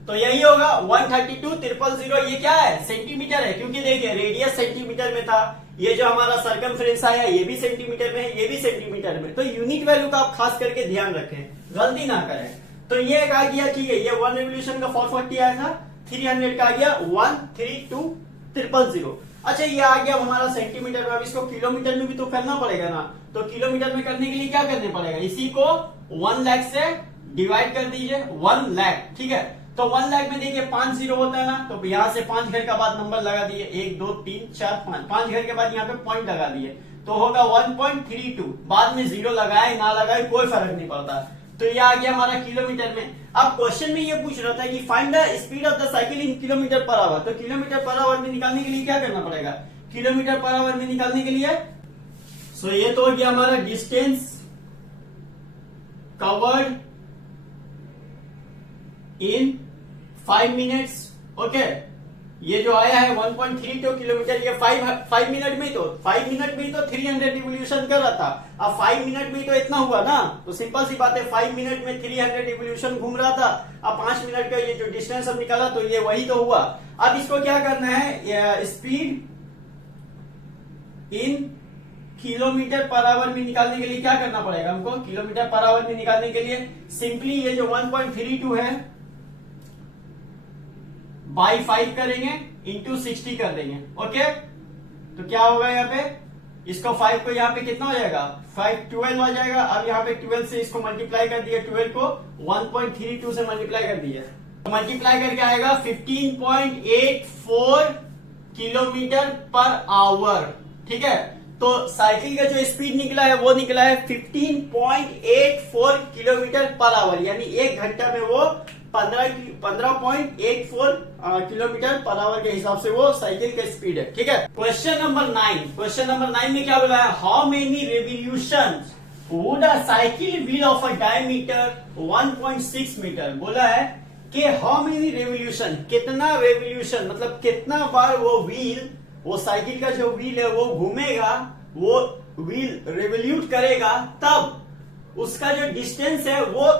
तो यही होगा 132,000। ये क्या है, सेंटीमीटर है, क्योंकि देखिए रेडियस सेंटीमीटर में था, ये जो हमारा सरकमफ्रेंस आया ये भी सेंटीमीटर में है, ये भी सेंटीमीटर में। तो यूनिट वैल्यू का आप खास करके ध्यान रखें, गलती ना करें। तो ये एक आ गया, ठीक है, ये 1 रिवोल्यूशन का 440 आया था, 300 का आ गया 132,000। अच्छा, ये आ गया हमारा सेंटीमीटर में। अब इसको किलोमीटर में भी तो करना पड़ेगा ना, तो किलोमीटर में करने के लिए क्या करने पड़ेगा, इसी को 1 लाख से डिवाइड कर दीजिए, 1 लाख। ठीक है, तो 1 लाख में देखिए 5 जीरो होता है ना, तो यहां से 5 घर का बाद नंबर लगा दिए, 1 2 3 4 5 घर के बाद यहाँ पे पॉइंट लगा दिए, तो होगा 1.32। बाद में जीरो लगाए ना लगाए कोई फर्क नहीं पड़ता। तो ये आ गया हमारा किलोमीटर में। अब क्वेश्चन में ये पूछ रहा था कि find the speed of the cycle in kilometre per hour. तो किलोमीटर पर आवर में निकालने के लिए क्या करना पड़ेगा, किलोमीटर पर आवर में निकालने के लिए सो ये तो हो गया हमारा distance covered in 5 minutes. Okay, ये जो आया है 1.32 किलोमीटर, ये 5 मिनट में ही तो 300 रिवोल्यूशन कर रहा था। अब 5 मिनट में ही तो इतना हुआ ना, तो सिंपल सी बात है 5 मिनट में 300 रिवोल्यूशन घूम रहा था। अब 5 मिनट का ये जो डिस्टेंस हम निकाला तो ये वही तो हुआ। अब इसको क्या करना है, speed in kilometre per hour में निकालने के लिए क्या करना पड़ेगा हमको, किलोमीटर पर आवर में निकालने के लिए सिंपली ये जो 1.32 है बाई 5 करेंगे, इंटू 60 कर देंगे। ओके, तो क्या होगा यहाँ पे, इसको 5 को यहाँ पे कितना हो जाएगा, 5 12 हो जाएगा। अब यहाँ पे 12 से इसको मल्टीप्लाई कर दिया, 12 को 1.32 से मल्टीप्लाई कर दिया, तो मल्टीप्लाई करके आएगा 15.84 किलोमीटर पर आवर। ठीक है, तो साइकिल का जो स्पीड निकला है वो निकला है 15.84 किलोमीटर पर आवर, यानी एक घंटा में वो 15.84 किलोमीटर पर आवर के हिसाब से वो साइकिल का स्पीड है। ठीक है, क्वेश्चन नंबर 9 में क्या बोला है, how many revolution would a cycle wheel of a diameter 1.6 metre. बोला है कि हाउ मेनी रेवोल्यूशन, कितना रेवोल्यूशन मतलब कितना बार वो व्हील, वो साइकिल का जो व्हील है वो घूमेगा, वो व्हील रेवोल्यूट करेगा, तब उसका जो डिस्टेंस है वो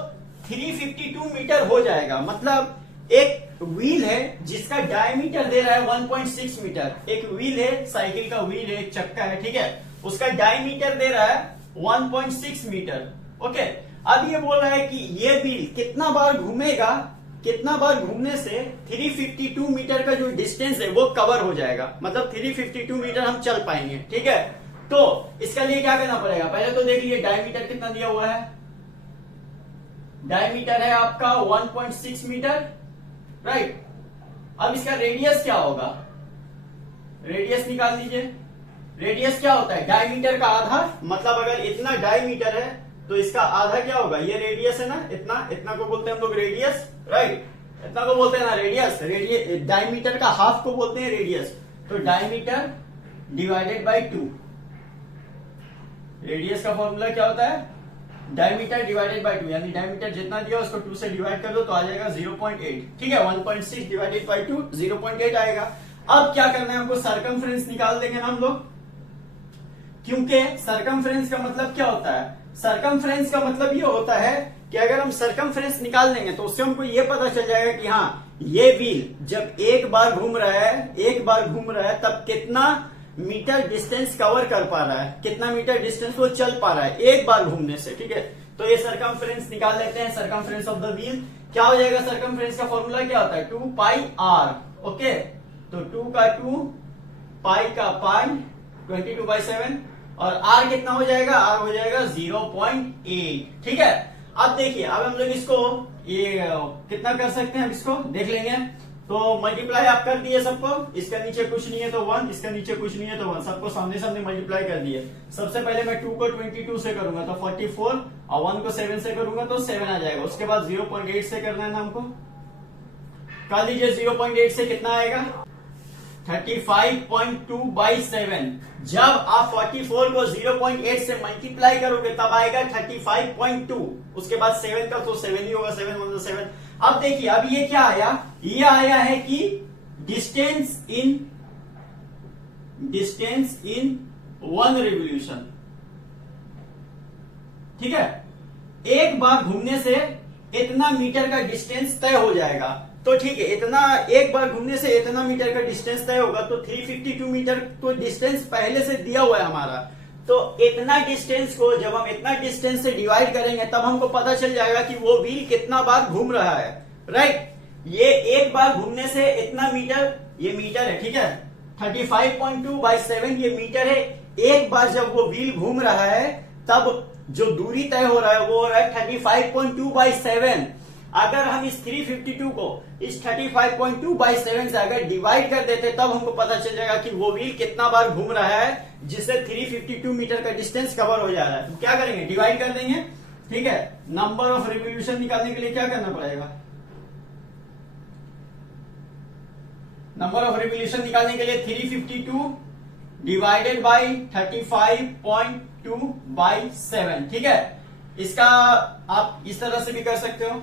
352 मीटर हो जाएगा। मतलब एक व्हील है जिसका डायमीटर दे रहा है 1.6 मीटर, एक व्हील है, साइकिल का व्हील है, एक चक्का है, ठीक है, उसका डायमीटर दे रहा है 1.6 मीटर। ओके, अब ये बोल रहा है कि ये व्हील कितना बार घूमेगा, कितना बार घूमने से 352 मीटर का जो डिस्टेंस है वो कवर हो जाएगा, मतलब 352 मीटर हम चल पाएंगे। ठीक है, तो इसके लिए क्या करना पड़ेगा, पहले तो देख लीजिए डायमीटर कितना दिया हुआ है, डायमीटर है आपका 1.6 मीटर, राइट। अब इसका रेडियस क्या होगा, रेडियस निकाल लीजिए। रेडियस क्या होता है, डायमीटर का आधा, मतलब अगर इतना डायमीटर है तो इसका आधा क्या होगा, ये रेडियस है ना, इतना, इतना को बोलते हैं हम लोग रेडियस, राइट, इतना को बोलते हैं ना रेडियस। डायमीटर का हाफ को बोलते हैं रेडियस, तो डायमीटर डिवाइडेड बाय 2। रेडियस का फॉर्मूला क्या होता है, डायमीटर डिवाइडेड बाय 2, यानी डायमीटर जितना दिया उसको 2 से डिवाइड कर दो तो आ जाएगा 0.8। ठीक है, 1.6 डिवाइडेड बाय 2 0.8 आएगा। अब क्या करना है हमको, सरकमफ्रेंस निकाल देंगे ना हम लोग, क्योंकि सरकमफ्रेंस का मतलब क्या होता है, सरकमफ्रेंस का मतलब ये होता है कि अगर हम सरकमफ्रेंस निकाल देंगे तो उससे हमको ये पता चल जाएगा कि हाँ ये व्हील जब एक बार घूम रहा है तब कितना मीटर डिस्टेंस कवर कर पा रहा है, कितना मीटर डिस्टेंस वो चल पा रहा है एक बार घूमने से। ठीक है, तो ये सरकमफ्रेंस निकाल लेते हैं, सरकमफ्रेंस ऑफ द व्हील क्या हो जाएगा, सरकमफ्रेंस का फॉर्मूला क्या होता है 2 पाई r। ओके, तो 2 का 2 पाई का पाई 22/7 और r कितना हो जाएगा, r हो जाएगा 0.8। ठीक है, अब देखिए, अब हम लोग इसको ये कितना कर सकते हैं, अब इसको देख लेंगे। तो मल्टीप्लाई आप कर दिए सबको, इसका नीचे कुछ नहीं है तो 1, इसका नीचे कुछ नहीं है तो 1, सबको सामने सामने मल्टीप्लाई कर दिए। सबसे पहले मैं 2 को 22 से करूंगा तो 44 और 1 को 7 से करूंगा तो 7 आ जाएगा। उसके बाद 0.8 से करना है ना हमको, कर लीजिए। 0.8 से कितना आएगा, 35.2/7। जब आप 44 को 0.8 से मल्टीप्लाई करोगे तब आएगा 35.2। उसके बाद 7 का तो 7 ही होगा, 7 1 7। अब देखिए, अब ये क्या आया, ये आया है कि डिस्टेंस इन 1 रिवोल्यूशन। ठीक है, एक बार घूमने से इतना मीटर का डिस्टेंस तय हो जाएगा। तो ठीक है, इतना एक बार घूमने से इतना मीटर का डिस्टेंस तय होगा, तो 352 मीटर तो डिस्टेंस पहले से दिया हुआ है हमारा। तो इतना डिस्टेंस को जब हम इतना डिस्टेंस से डिवाइड करेंगे तब हमको पता चल जाएगा कि वो व्हील कितना बार घूम रहा है। राइट, ये एक बार घूमने से इतना मीटर, ये मीटर है। ठीक है, 35.2/7 ये मीटर है। एक बार जब वो व्हील घूम रहा है तब जो दूरी तय हो रहा है वो हो रहा है 35.2/7। अगर हम इस 352 को इस 35.2/7 से अगर डिवाइड कर देते तब हमको पता चल जाएगा कि वो व्हील कितना बार घूम रहा है, जिससे 352 मीटर का डिस्टेंस कवर हो जा रहा है। तो क्या करेंगे, डिवाइड कर देंगे। ठीक है, नंबर ऑफ रिवोल्यूशन निकालने के लिए क्या करना पड़ेगा, नंबर ऑफ रिवोल्यूशन निकालने के लिए 352 डिवाइडेड बाई 35.2/7। ठीक है, इसका आप इस तरह से भी कर सकते हो।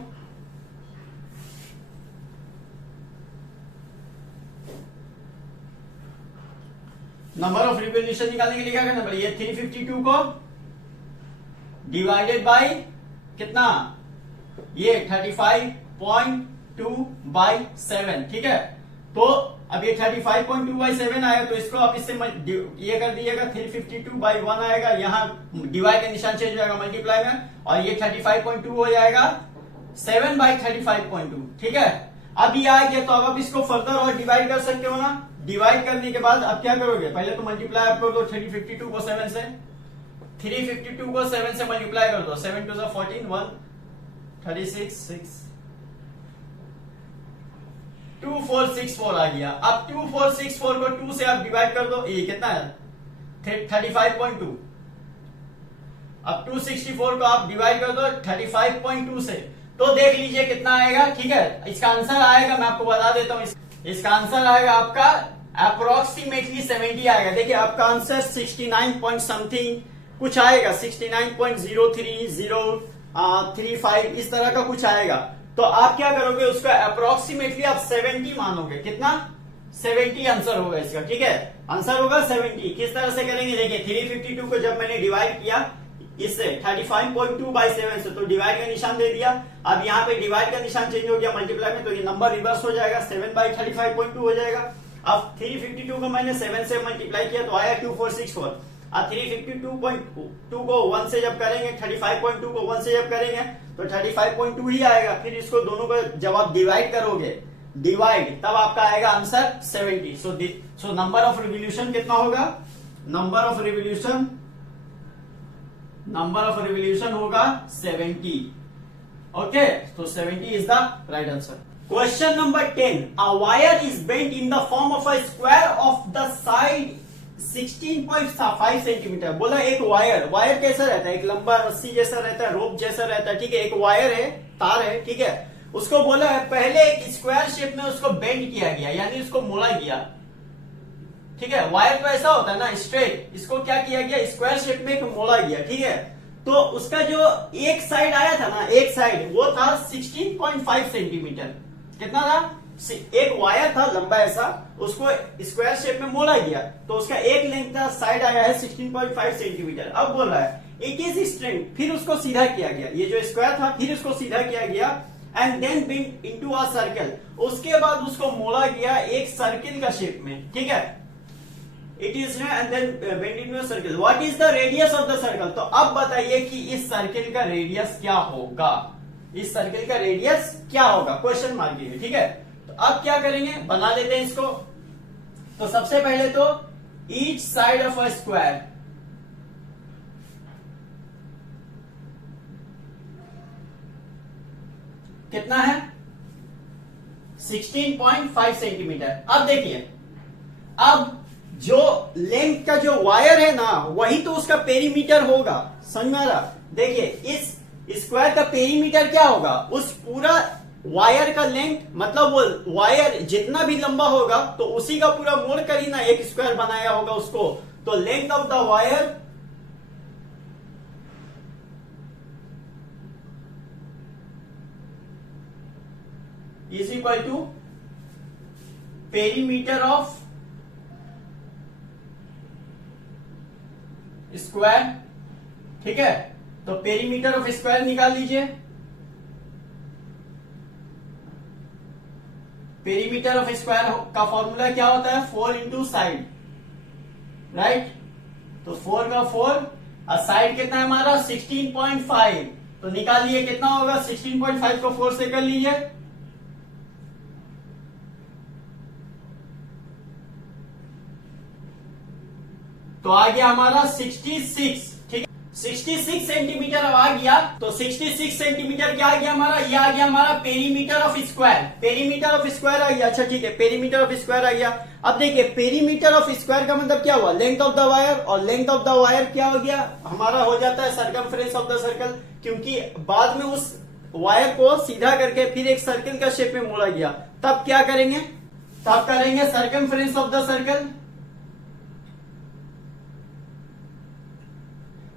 नंबर ऑफ रिवोल्यूशन निकालने के लिए क्या करना पड़ेगा, 352 को डिवाइडेड बाय कितना, ये 35.2/7। ठीक है, तो अब ये 35.2/7 आया, तो इसको आप इससे ये कर दीजिएगा, 352/1 आएगा, यहाँ डिवाइड का निशान चेंज हो जाएगा मल्टीप्लाई में, और ये 35.2 हो जाएगा 7/35.2। ठीक है, अब ये आ गया, तो अब आप इसको फर्दर और डिवाइड कर सकते हो ना। डिवाइड करने के बाद अब क्या करोगे, पहले तो मल्टीप्लाई आप कर दो 352 को 7 से, 352 को 7 से मल्टीप्लाई कर दो, 7 2 14 1 36 6 2464 आ गया। अब 2464 को 2 से आप डिवाइड कर दो, ये कितना है 35.2। अब 264 को आप डिवाइड कर दो 35.2 से, तो देख लीजिए कितना आएगा। ठीक है, इसका आंसर आएगा, मैं आपको बता देता हूं, इसका आंसर आएगा आपका अप्रोक्सीमेटली 70 आएगा। देखिए आपका आंसर 69 पॉइंट समथिंग कुछ आएगा, 69.03035 इस तरह का कुछ आएगा। तो आप क्या करोगे, उसका अप्रोक्सीमेटली आप 70 मानोगे, कितना 70 आंसर होगा इसका। ठीक है, आंसर होगा 70। किस तरह से करेंगे, देखिए 352 को जब मैंने डिवाइड किया इससे 35.2/7 से, तो डिवाइड का निशान दे दिया। अब यहाँ पे डिवाइड का निशान चेंज हो गया मल्टीप्लाई में, तो ये नंबर रिवर्स हो जाएगा, 7/35.2 हो जाएगा। अब 352 को मैंने 7 से मल्टीप्लाई किया तो आया 2464। अब 352.2 को 1 से जब करेंगे, 35.2 को 1 से जब करेंगे तो 35.2 ही आएगा। फिर इसको दोनों को जब आप डिवाइड करोगे, तब आपका आएगा answer 70। So number of revolution कितना होगा, नंबर ऑफ रिवोल्यूशन होगा 70। ओके, तो 70 is the right answer. Question number 10, a wire is bent in the form of a square of the side 16.5 centimetre. बोला एक वायर कैसा रहता है, एक लंबा रस्सी जैसा रहता है, रोप जैसा रहता है। ठीक है, एक वायर है, तार है। ठीक है, उसको बोला है पहले एक स्क्वायर शेप में उसको बेंड किया गया, यानी उसको मोड़ा गया। ठीक है, वायर तो ऐसा होता है ना स्ट्रेट, इसको क्या किया गया, स्क्वायर शेप में एक मोड़ा गया। ठीक है, तो उसका जो एक साइड आया था ना, एक साइड वो था 16.5 सेंटीमीटर। कितना था, एक वायर था लंबा ऐसा, उसको स्क्वायर शेप में मोड़ा गया, तो उसका एक लेंथ का साइड आया है 16.5 सेंटीमीटर। अब बोल रहा है इट इज स्ट्रेंथ, फिर उसको सीधा किया गया, ये जो स्क्वायर था फिर उसको सीधा किया गया, and then bent into a circle, उसके बाद उसको मोड़ा गया एक सर्किल का शेप में। ठीक है, it is and then bent into a circle, what is the radius of the circle. तो अब बताइए कि इस सर्किल का रेडियस क्या होगा, इस सर्किल का रेडियस क्या होगा, क्वेश्चन मार्क है। ठीक है, तो अब क्या करेंगे, बना लेते हैं इसको। तो सबसे पहले तो each side of a square कितना है 16.5 सेंटीमीटर। अब देखिए, अब जो लेंथ का जो वायर है ना वही तो उसका पेरीमीटर होगा, समझ में आ रहा। देखिए इस स्क्वायर का पेरीमीटर क्या होगा, उस पूरा वायर का लेंथ, मतलब वो वायर जितना भी लंबा होगा तो उसी का पूरा मोड़ कर ही ना एक स्क्वायर बनाया होगा उसको। तो length of the wire is equal to perimeter of square. ठीक है, तो पेरीमीटर ऑफ स्क्वायर निकाल लीजिए। पेरीमीटर ऑफ स्क्वायर का फॉर्मूला क्या होता है, 4 इंटू साइड, राइट। तो 4 का 4 और साइड कितना है हमारा 16.5, तो निकालिए कितना होगा 16.5 को 4 से कर लीजिए। तो आ गया हमारा 66, ठीक है 66 सेंटीमीटर अब आ गया। तो 66 सेंटीमीटर क्या आ गया हमारा, ये आ गया हमारा perimeter of square. Perimeter of square आ गया, अच्छा ठीक है, पेरीमीटर ऑफ स्क्वायर आ गया। अब देखिए पेरीमीटर ऑफ स्क्वायर का मतलब क्या हुआ, लेंथ ऑफ द वायर, और लेंथ ऑफ द वायर क्या हो गया हमारा, हो जाता है सरकमफ्रेंस ऑफ द सर्कल, क्योंकि बाद में उस वायर को सीधा करके फिर एक सर्कल का शेप में मोड़ा गया। तब क्या करेंगे, तब करेंगे circumference of the circle.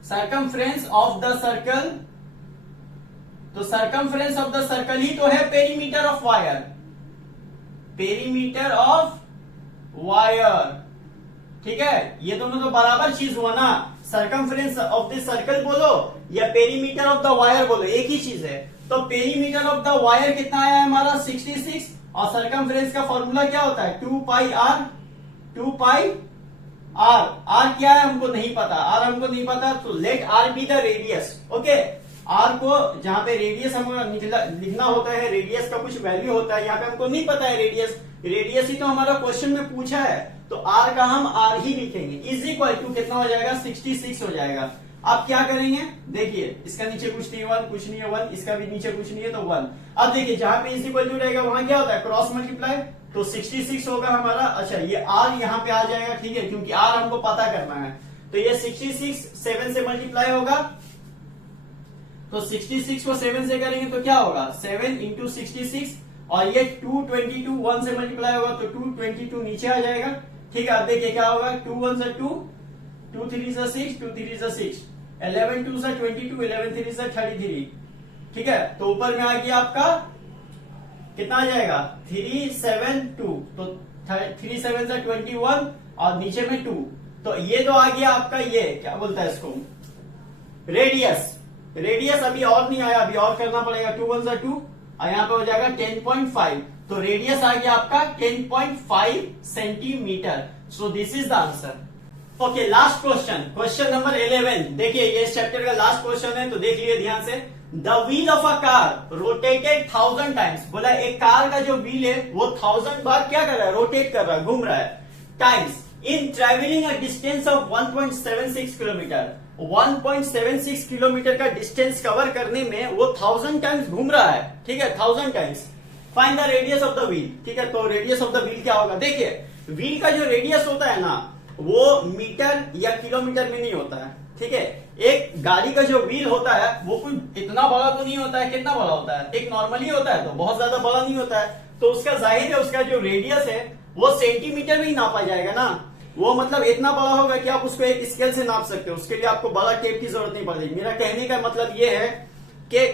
Circumference of the circle, तो सरकमफ्रेंस ऑफ द सर्कल ही तो है perimeter of wire, perimeter of wire. ठीक है, ये दोनों तो बराबर चीज हुआ ना, सरकमफ्रेंस ऑफ द सर्कल बोलो या पेरीमीटर ऑफ द वायर बोलो, एक ही चीज है। तो पेरीमीटर ऑफ द वायर कितना आया है हमारा 66, और सरकमफ्रेंस का फॉर्मूला क्या होता है 2 pi are, 2 pi are. Are क्या है हमको नहीं पता, आर हमको नहीं पता, तो let r be the radius. Okay, r को जहां पे रेडियस हमको लिखना होता है, रेडियस का कुछ वैल्यू होता है, यहाँ पे हमको नहीं पता है रेडियस, रेडियस ही तो हमारा क्वेश्चन में पूछा है, तो आर का हम आर ही लिखेंगे। इज इक्वल टू कितना हो जाएगा 66 हो जाएगा। अब क्या करेंगे, देखिए इसका नीचे कुछ नहीं है 1, कुछ नहीं है 1, इसका भी नीचे कुछ नहीं है तो 1। अब देखिए जहां पे इज इक्वल टू रहेगा वहां क्या होता है क्रॉस मल्टीप्लाई, तो 66 होगा हमारा। अच्छा ये आर यहाँ पे आ जाएगा, ठीक है, क्योंकि आर हमको पता करना है। तो ये 66 7 से मल्टीप्लाई होगा, तो 66 को 7 से करेंगे तो क्या होगा 7 इंटू 66, और ये 222 1 से मल्टीप्लाई होगा तो 222 नीचे आ जाएगा। ठीक है, अब देखिए क्या होगा 2 1 से 2, 2 3 से 6, 2 3 से 6, 11 2 से 22, 11 3 से 33। ठीक है, तो ऊपर में आ गया आपका कितना आ जाएगा 372, तो 3 7 से 21 और नीचे में 2, तो ये तो आ गया आपका, ये क्या बोलता है इसको रेडियस। रेडियस अभी और नहीं आया, अभी और करना पड़ेगा, 2 1 से 2 और यहाँ पे हो जाएगा 10.5, तो रेडियस आ गया आपका 10.5 centimetre. So this is the answer. Okay, last question, question number 11। देखिए ये इस चैप्टर का लास्ट क्वेश्चन है, तो देख लिए ध्यान से। The wheel of a car rotated 1000 times, बोला एक कार का जो व्हील है वो 1000 बार क्या कर रहा है, रोटेट कर रहा है, घूम रहा है, times in travelling a distance of 1.76 kilometre. 1.76 kilometre का डिस्टेंस कवर करने में वो 1000 टाइम्स घूम रहा है, ठीक है 1000 times. Find the radius of the wheel, ठीक है, तो रेडियस ऑफ द व्हील क्या होगा, देखिए व्हील का जो रेडियस होता है ना वो मीटर या किलोमीटर में नहीं होता है, ठीक है। एक गाड़ी का जो व्हील होता है वो कुछ इतना बड़ा तो नहीं होता है, कितना बड़ा होता है, एक नॉर्मली होता है तो बहुत ज्यादा बड़ा नहीं होता है, तो उसका जाहिर है उसका जो रेडियस है वो सेंटीमीटर में ही नापा जाएगा ना, वो मतलब इतना बड़ा होगा कि आप उसको एक स्केल से नाप सकते हो, उसके लिए आपको बड़ा टेप की जरूरत नहीं पड़ेगी। मेरा कहने का मतलब ये है कि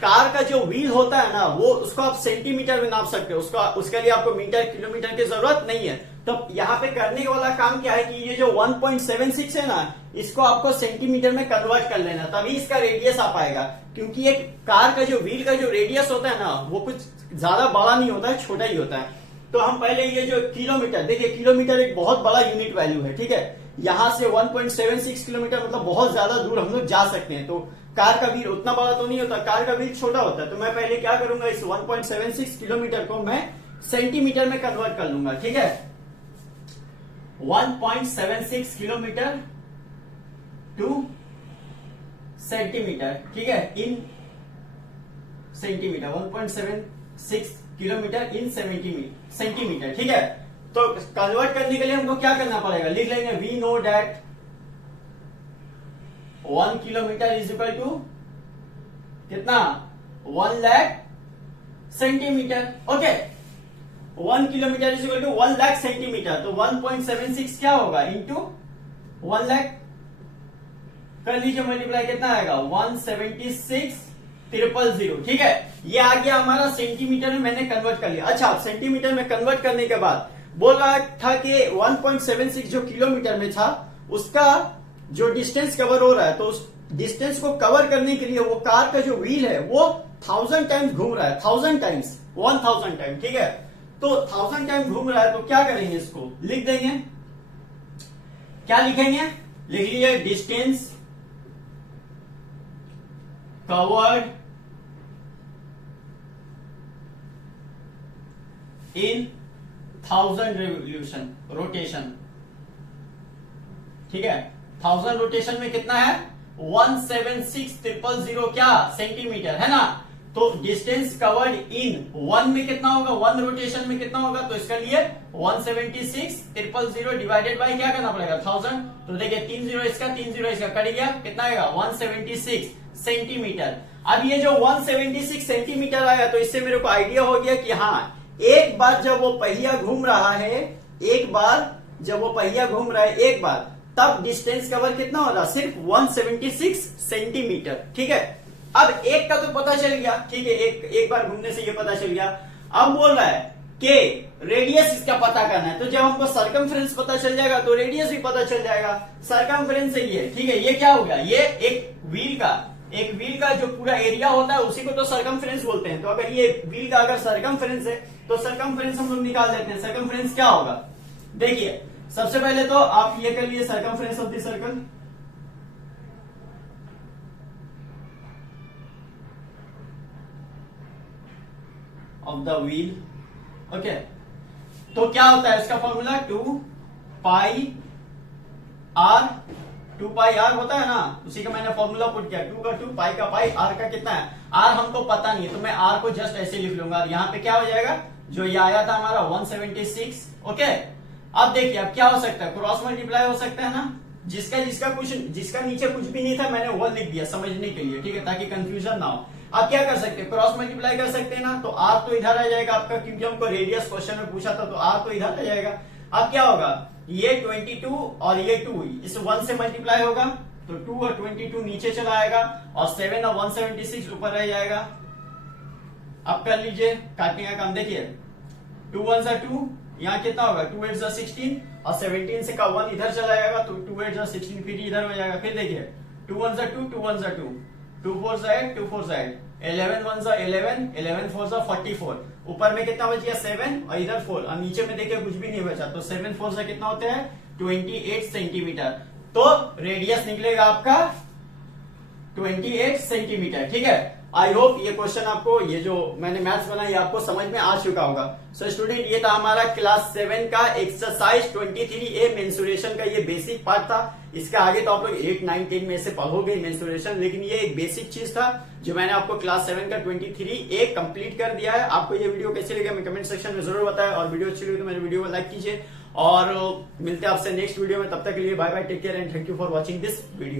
कार का जो व्हील होता है ना वो उसको आप सेंटीमीटर में नाप सकते हो, उसके लिए आपको मीटर किलोमीटर की जरूरत नहीं है। तो यहाँ पे करने वाला काम क्या है कि ये जो 1.76 है ना इसको आपको सेंटीमीटर में कन्वर्ट कर लेना, तभी इसका रेडियस आ पाएगा, क्योंकि एक कार का जो व्हील का जो रेडियस होता है ना वो कुछ ज्यादा बड़ा नहीं होता है, छोटा ही होता है। तो हम पहले ये जो किलोमीटर, देखिए किलोमीटर एक बहुत बड़ा यूनिट वैल्यू है, ठीक है, यहां से 1.76 किलोमीटर मतलब बहुत ज्यादा दूर हम लोग जा सकते हैं। तो कार का व्हील उतना बड़ा तो नहीं होता, कार का व्हील छोटा होता है, तो मैं पहले क्या करूंगा इस 1.76 किलोमीटर को मैं सेंटीमीटर में कन्वर्ट कर लूंगा, ठीक है। 1.76 किलोमीटर टू सेंटीमीटर, ठीक है, इन सेंटीमीटर, 1.76 किलोमीटर इन सेंटीमीटर, ठीक है। तो कन्वर्ट करने के लिए हमको क्या करना पड़ेगा, लिख लेंगे we know that 1 kilometre is equal to कितना, 1 lakh centimetre, okay. 1 kilometre is equal to 1 lakh centimetre, तो 1.76 क्या होगा इंटू 1 लाख, कर लीजिए मल्टीप्लाई, कितना आएगा 176,000, ठीक है। ये आ गया हमारा सेंटीमीटर में, मैंने कन्वर्ट कर लिया। अच्छा, सेंटीमीटर में कन्वर्ट करने के बाद बोल रहा था कि 1.76 जो किलोमीटर में था उसका जो डिस्टेंस कवर हो रहा है, तो उस डिस्टेंस को कवर करने के लिए वो कार का जो व्हील है वो 1000 टाइम्स घूम रहा है, 1000 टाइम्स, 1000 टाइम, ठीक है। तो 1000 टाइम घूम रहा है, तो क्या करेंगे, इसको लिख देंगे, क्या लिखेंगे, लिख लीजिए distance covered in 1000 revolution, rotation, ठीक है। 1000 रोटेशन में कितना है, 176,000 क्या, सेंटीमीटर, है ना। तो डिस्टेंस कवर्ड इन 1 में कितना होगा, 1 रोटेशन में कितना होगा, तो इसके लिए 176,000 डिवाइडेड बाय क्या करना पड़ेगा, 1000। तो देखिए 3 0 इसका, 3 0 इसका कट गया, कितना आएगा 176 सेंटीमीटर। अब ये जो 176 सेंटीमीटर आया, तो इससे मेरे को आइडिया हो गया कि हाँ, एक बार जब वो पहिया घूम रहा है, एक बार जब वो पहिया घूम रहा है एक बार, तब डिस्टेंस कवर कितना हो रहा, सिर्फ 176 सेंटीमीटर, ठीक है। अब एक का तो पता चल गया, ठीक है, एक बार घूमने से ये पता चल गया। अब बोल रहा है कि रेडियस इसका पता करना है, तो जब हमको सरकमफ्रेंस पता चल जाएगा तो रेडियस भी पता चल जाएगा। सरकमफ्रेंस है ये, ठीक है, ये क्या हो गया, ये एक व्हील का जो पूरा एरिया होता है उसी को तो सरकमफ्रेंस बोलते हैं। तो अगर ये व्हील का अगर सरकमफ्रेंस है तो सरकमफ्रेंस हम लोग निकाल देते हैं। सरकमफ्रेंस क्या होगा, देखिए सबसे पहले तो आप ये कर लिए circumference of the circle, of the wheel, okay. तो क्या होता है इसका फॉर्मूला, 2 पाई आर होता है ना, उसी का मैंने फॉर्मूला पुट किया, 2 का 2, पाई का पाई, आर का कितना है, आर हमको पता नहीं, तो मैं आर को जस्ट ऐसे लिख लूंगा। यहाँ पे क्या हो जाएगा, जो ये आया था हमारा 176, ओके। अब देखिए अब क्या हो सकता है, क्रॉस मल्टीप्लाई हो सकता है ना, जिसका नीचे कुछ भी नहीं था मैंने वो लिख दिया समझने के लिए, ठीक है, ताकि कंफ्यूजन ना हो। आप क्या कर सकते हैं, क्रॉस मल्टीप्लाई कर सकते हैं ना, तो आर तो इधर आ जाएगा आपका, क्योंकि हमको रेडियस क्वेश्चन में पूछा था, तो आर तो इधर आ जाएगा। अब क्या होगा, ये 22 और ये 2 इस 1 से मल्टीप्लाई होगा, तो 2 और 22 नीचे चला आएगा, और 7 और 176 ऊपर रह जाएगा। अब कर लीजिए काटने का काम, देखिए 2 1 2, यहाँ कितना होगा, 2 8 16, और 17 से का 1 इधर चला जाएगा, तो 2 8 16 फिर इधर हो जाएगा। फिर देखिए 2 1 2, 2 1 2, 2 4 8, 2 4 8, 11 1 11, 11 4 44, ऊपर में कितना बच गया 7, और इधर 4, और नीचे में देखिए कुछ भी नहीं बचा, तो 7 4 से कितना होते हैं 28 सेंटीमीटर। तो रेडियस निकलेगा आपका 28 सेंटीमीटर, ठीक है। आई होप ये क्वेश्चन आपको, ये जो मैंने मैथ्स बनाई आपको समझ में आ चुका होगा। सो स्टूडेंट, ये था हमारा क्लास 7 का एक्सरसाइज 23A मेंसुरेशन का ये बेसिक पार्ट था। इसके आगे तो आप लोग 8 9 10 में से पढ़ोगे मेंसुरेशन, लेकिन ये एक बेसिक चीज था जो मैंने आपको क्लास 7 का 23A कंप्लीट कर दिया है। आपको ये वीडियो कैसे लगा मैं कमेंट सेक्शन में जरूर बताएं, और वीडियो अच्छी लगी तो मेरे वीडियो को लाइक कीजिए, और मिलते हैं आपसे नेक्स्ट वीडियो में। तब तक के लिए bye bye, take care and thank you for watching this video.